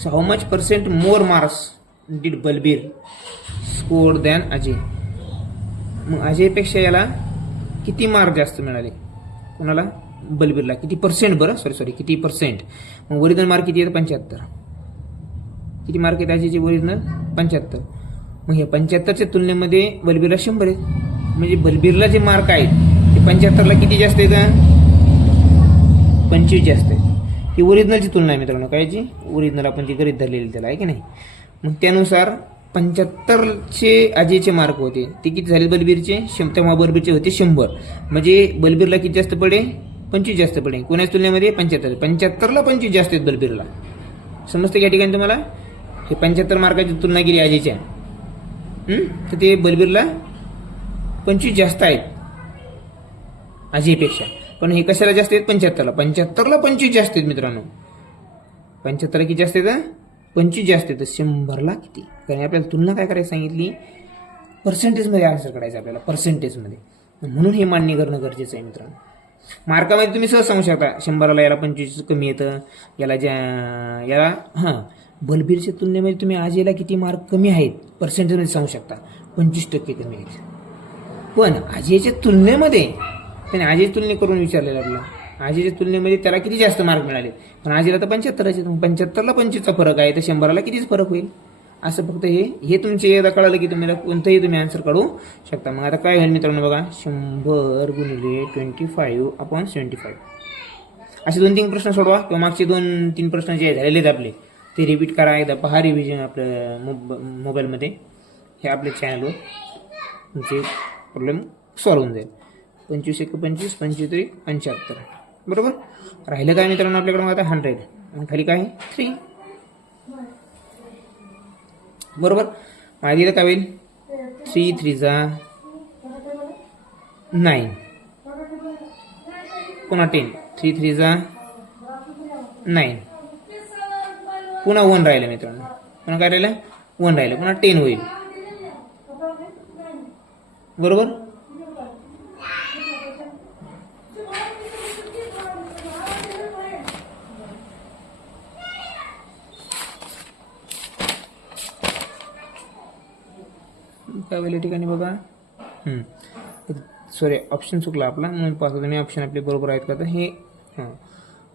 so how much percent more marks did Balbir score than Ajay. मग अजयपेक्षा याला किती मार्क जास्त मिळाले, कोणाला, बलबीरला. किती पर्सेंट, बरं सॉरी किती पर्सेंट. मग ओरिजिनल मार्क किती आहेत, 75. किती मार्क आहेत अजयचे ओरिजिनल, 75. मग हे 75च्या तुलनेमध्ये बलबीरला 100 आहेत. म्हणजे बलबीरला जे मार्क आहेत ते 75ला किती जास्त आहेत, 25 जास्त आहेत. ही ओरिजिनलची तुलना आहे मित्रांनो, कायची, ओरिजिनल आपण जी गरीब धरलेली त्याला, आहे की नाही. मग त्यानुसार 75चे अजयचे मार्क होते, ते किती झाले बलबीरचे, तेव्हा बलबीरचे होते 100. म्हणजे बलबीरला किती जास्त पडे, 25 जास्त पडे. कोणाच्या तुलनेमध्ये, 75ला 25 जास्त आहेत बलबीरला. समजते या ठिकाणी तुम्हाला. हे 75 मार्काची तुलना केली अजयच्या, तर ते बलबीरला 25 जास्त आहेत अजयपेक्षा. पण हे कशाला जास्त आहेत, 75ला. 75ला 25 जास्त आहेत मित्रांनो. 75ला किती जास्त आहेत, 25 जास्त आहेत. 100ला किती, कारण आपल्याला तुलना काय करायची सांगितली, पर्सेंटेजमध्ये आन्सर करायचं आपल्याला, पर्सेंटेजमध्ये. म्हणून हे मान्य करणं गरजेचं आहे मित्रांनो. मार्कामध्ये तुम्ही सहज सांगू शकता, 100ला याला 25 कमी येतं, याला बलबीरच्या तुलनेमध्ये तुम्ही अजयला किती मार्क कमी आहेत पर्सेंटेजमध्ये सांगू शकता, 25% कमी आहेत. पण अजयच्या तुलनेमध्ये, त्याने अजयच्या तुलने करून विचारलेलं आपल्याला, अजयच्या तुलनेमध्ये त्याला किती जास्त मार्क मिळाले. पण अजयला तर 75 आहेत. 75ला 25चा फरक आहे, तर 100ला कितीच फरक होईल. असं फक्त हे तुमचे एकदा कळालं की तुम्हाला कोणतंही तुम्ही आन्सर काढू शकता. मग आता काय होईल मित्रांनो बघा, 100 गुणिले 25/75. असे 2-3 प्रश्न सोडवा, किंवा मागचे 2-3 प्रश्न जे झालेले आहेत आपले ते रिपीट करा एकदा, पहा रिव्हिजन आपल्या मोबाईलमध्ये, हे आपल्या चॅनलवर तुमचे प्रॉब्लेम सॉल्व्ह होऊन जाईल. 25×1 = 25, 25×3 = 75. बरोबर. राहिलं काय मित्रांनो आपल्याकडे, मग आता 100 आणि खाली काय आहे, 3. बरोबर. आधीला काय होईल, 3 3 9, पुन्हा 10, 3 3 9, पुन्हा 1 राहिलं मित्रांनो. पुन्हा काय राहिलं, 1 राहिलं, पुन्हा 10 होईल. बरोबर. काय होईल या ठिकाणी बघा, सॉरी ऑप्शन चुकला आपला, म्हणून पाहतो तुम्ही ऑप्शन आपले बरोबर आहेत का. तर हे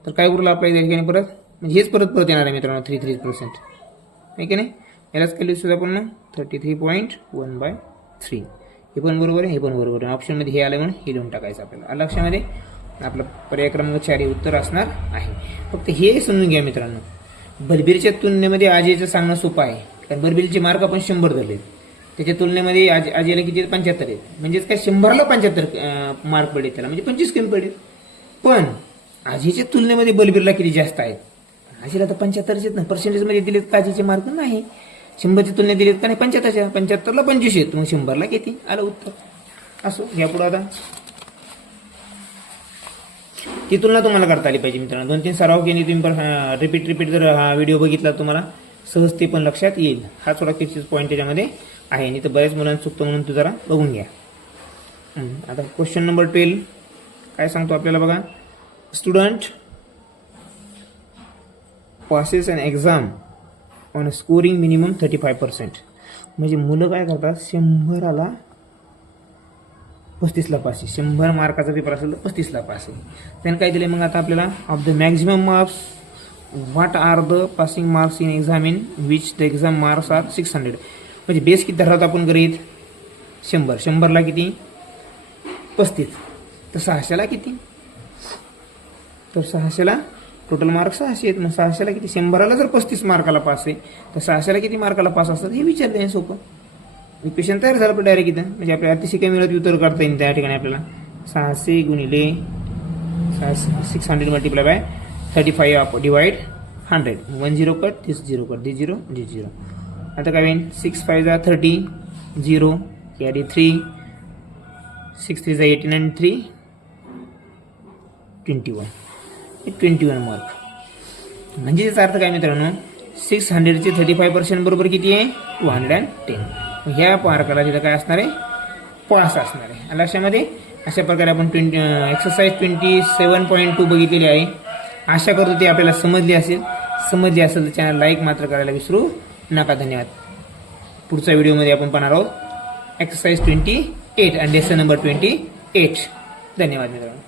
तर काय उरलं आपल्या या ठिकाणी परत, म्हणजे हेच परत येणार आहे मित्रांनो, 33%, आहे की नाही. यालाच केली सुद्धा आपण 33.1/3. हे पण बरोबर आहे, हे पण बरोबर आहे. ऑप्शनमध्ये हे आलं म्हणून हे लिहून टाकायचं आपल्याला. लक्षामध्ये आपलं पर्याय क्रमांक 4 हे उत्तर असणार आहे. फक्त हे समजून घ्या मित्रांनो, बलबीरच्या तुलनेमध्ये अजयचं सांगणं सोपं आहे, कारण बलबीरचे मार्क आपण 100 धरले, त्याच्या तुलनेमध्ये अजयला किती 75 आहेत. म्हणजेच काय 100ला 75 मार्क पडले त्याला, म्हणजे 25 कमी पडले. पण अजयच्या तुलनेमध्ये बलबीरला किती जास्त आहेत, अजयला तर 75 आहेत ना, पर्सेंटेजमध्ये दिलेत का अजयचे मार्क नाही. 100च्या तुलनेत दिलेत का नाही, 75च्या. 75ला 25 आहेत, मग 100ला किती आलं उत्तर. असो घ्या पुढं. आता ती तुलना तुम्हाला करता आली पाहिजे मित्रांनो. 2-3 सराव केली तुम्ही, रिपीट जर हा व्हिडिओ बघितला तुम्हाला सहज ते पण लक्षात येईल. हा थोडा किती पॉईंट त्याच्यामध्ये आहे, नाही तर बऱ्याच मुलांना चुकतं, म्हणून तू जरा बघून घ्या. आता क्वेश्चन नंबर 12 काय सांगतो आपल्याला बघा, student passes an exam on a scoring minimum 35%. म्हणजे मुलं काय करतात, 100ला 35ला पास आहे. 100 मार्काचा पेपर असेल तर 35ला पास आहे. त्याने काय दिले मग आता आपल्याला, of the maximum marks what are the passing marks in exam in which the exam marks are 600. म्हणजे बेस किती धरतात आपण गरीत, 100. 100ला किती, 35. तर 600ला किती, तर 600ला टोटल मार्क 600 आहेत. मग 600ला किती, 100ला जर 35 मार्काला पास आहे तर 600ला किती मार्काला पास असतात हे विचारलं आहे. सोपं इक्वेशन तयार झालं पण डायरेक्ट इथं, म्हणजे आपल्या अतिशय कमी वेळात उत्तर काढता येईल. त्या ठिकाणी आपल्याला 600 गुणिले 600 multiply by 35 divide 100. 1 0 cut, this 0 cut, this 0, this 0. आता काय होईल 6 5 जा 30 0 कॅरी 3 6 3 जा 18 आणि 3 21 मार्क. म्हणजे याचा अर्थ काय मित्रांनो 600चे 35% बरोबर किती आहे 210. ह्या मार्काला तिथं काय असणार आहे पास असणार आहे. लक्षामध्ये अशा प्रकारे आपण एक्सरसाइज 27.2 बघितलेली आहे. आशा करतो ती आपल्याला समजली असेल तर चॅनल लाईक मात्र करायला विसरू नका. धन्यवाद. पुढच्या व्हिडिओमध्ये आपण पाहणार आहोत एक्सरसाइज 28 आणि लेसन नंबर 28. धन्यवाद मित्रांनो.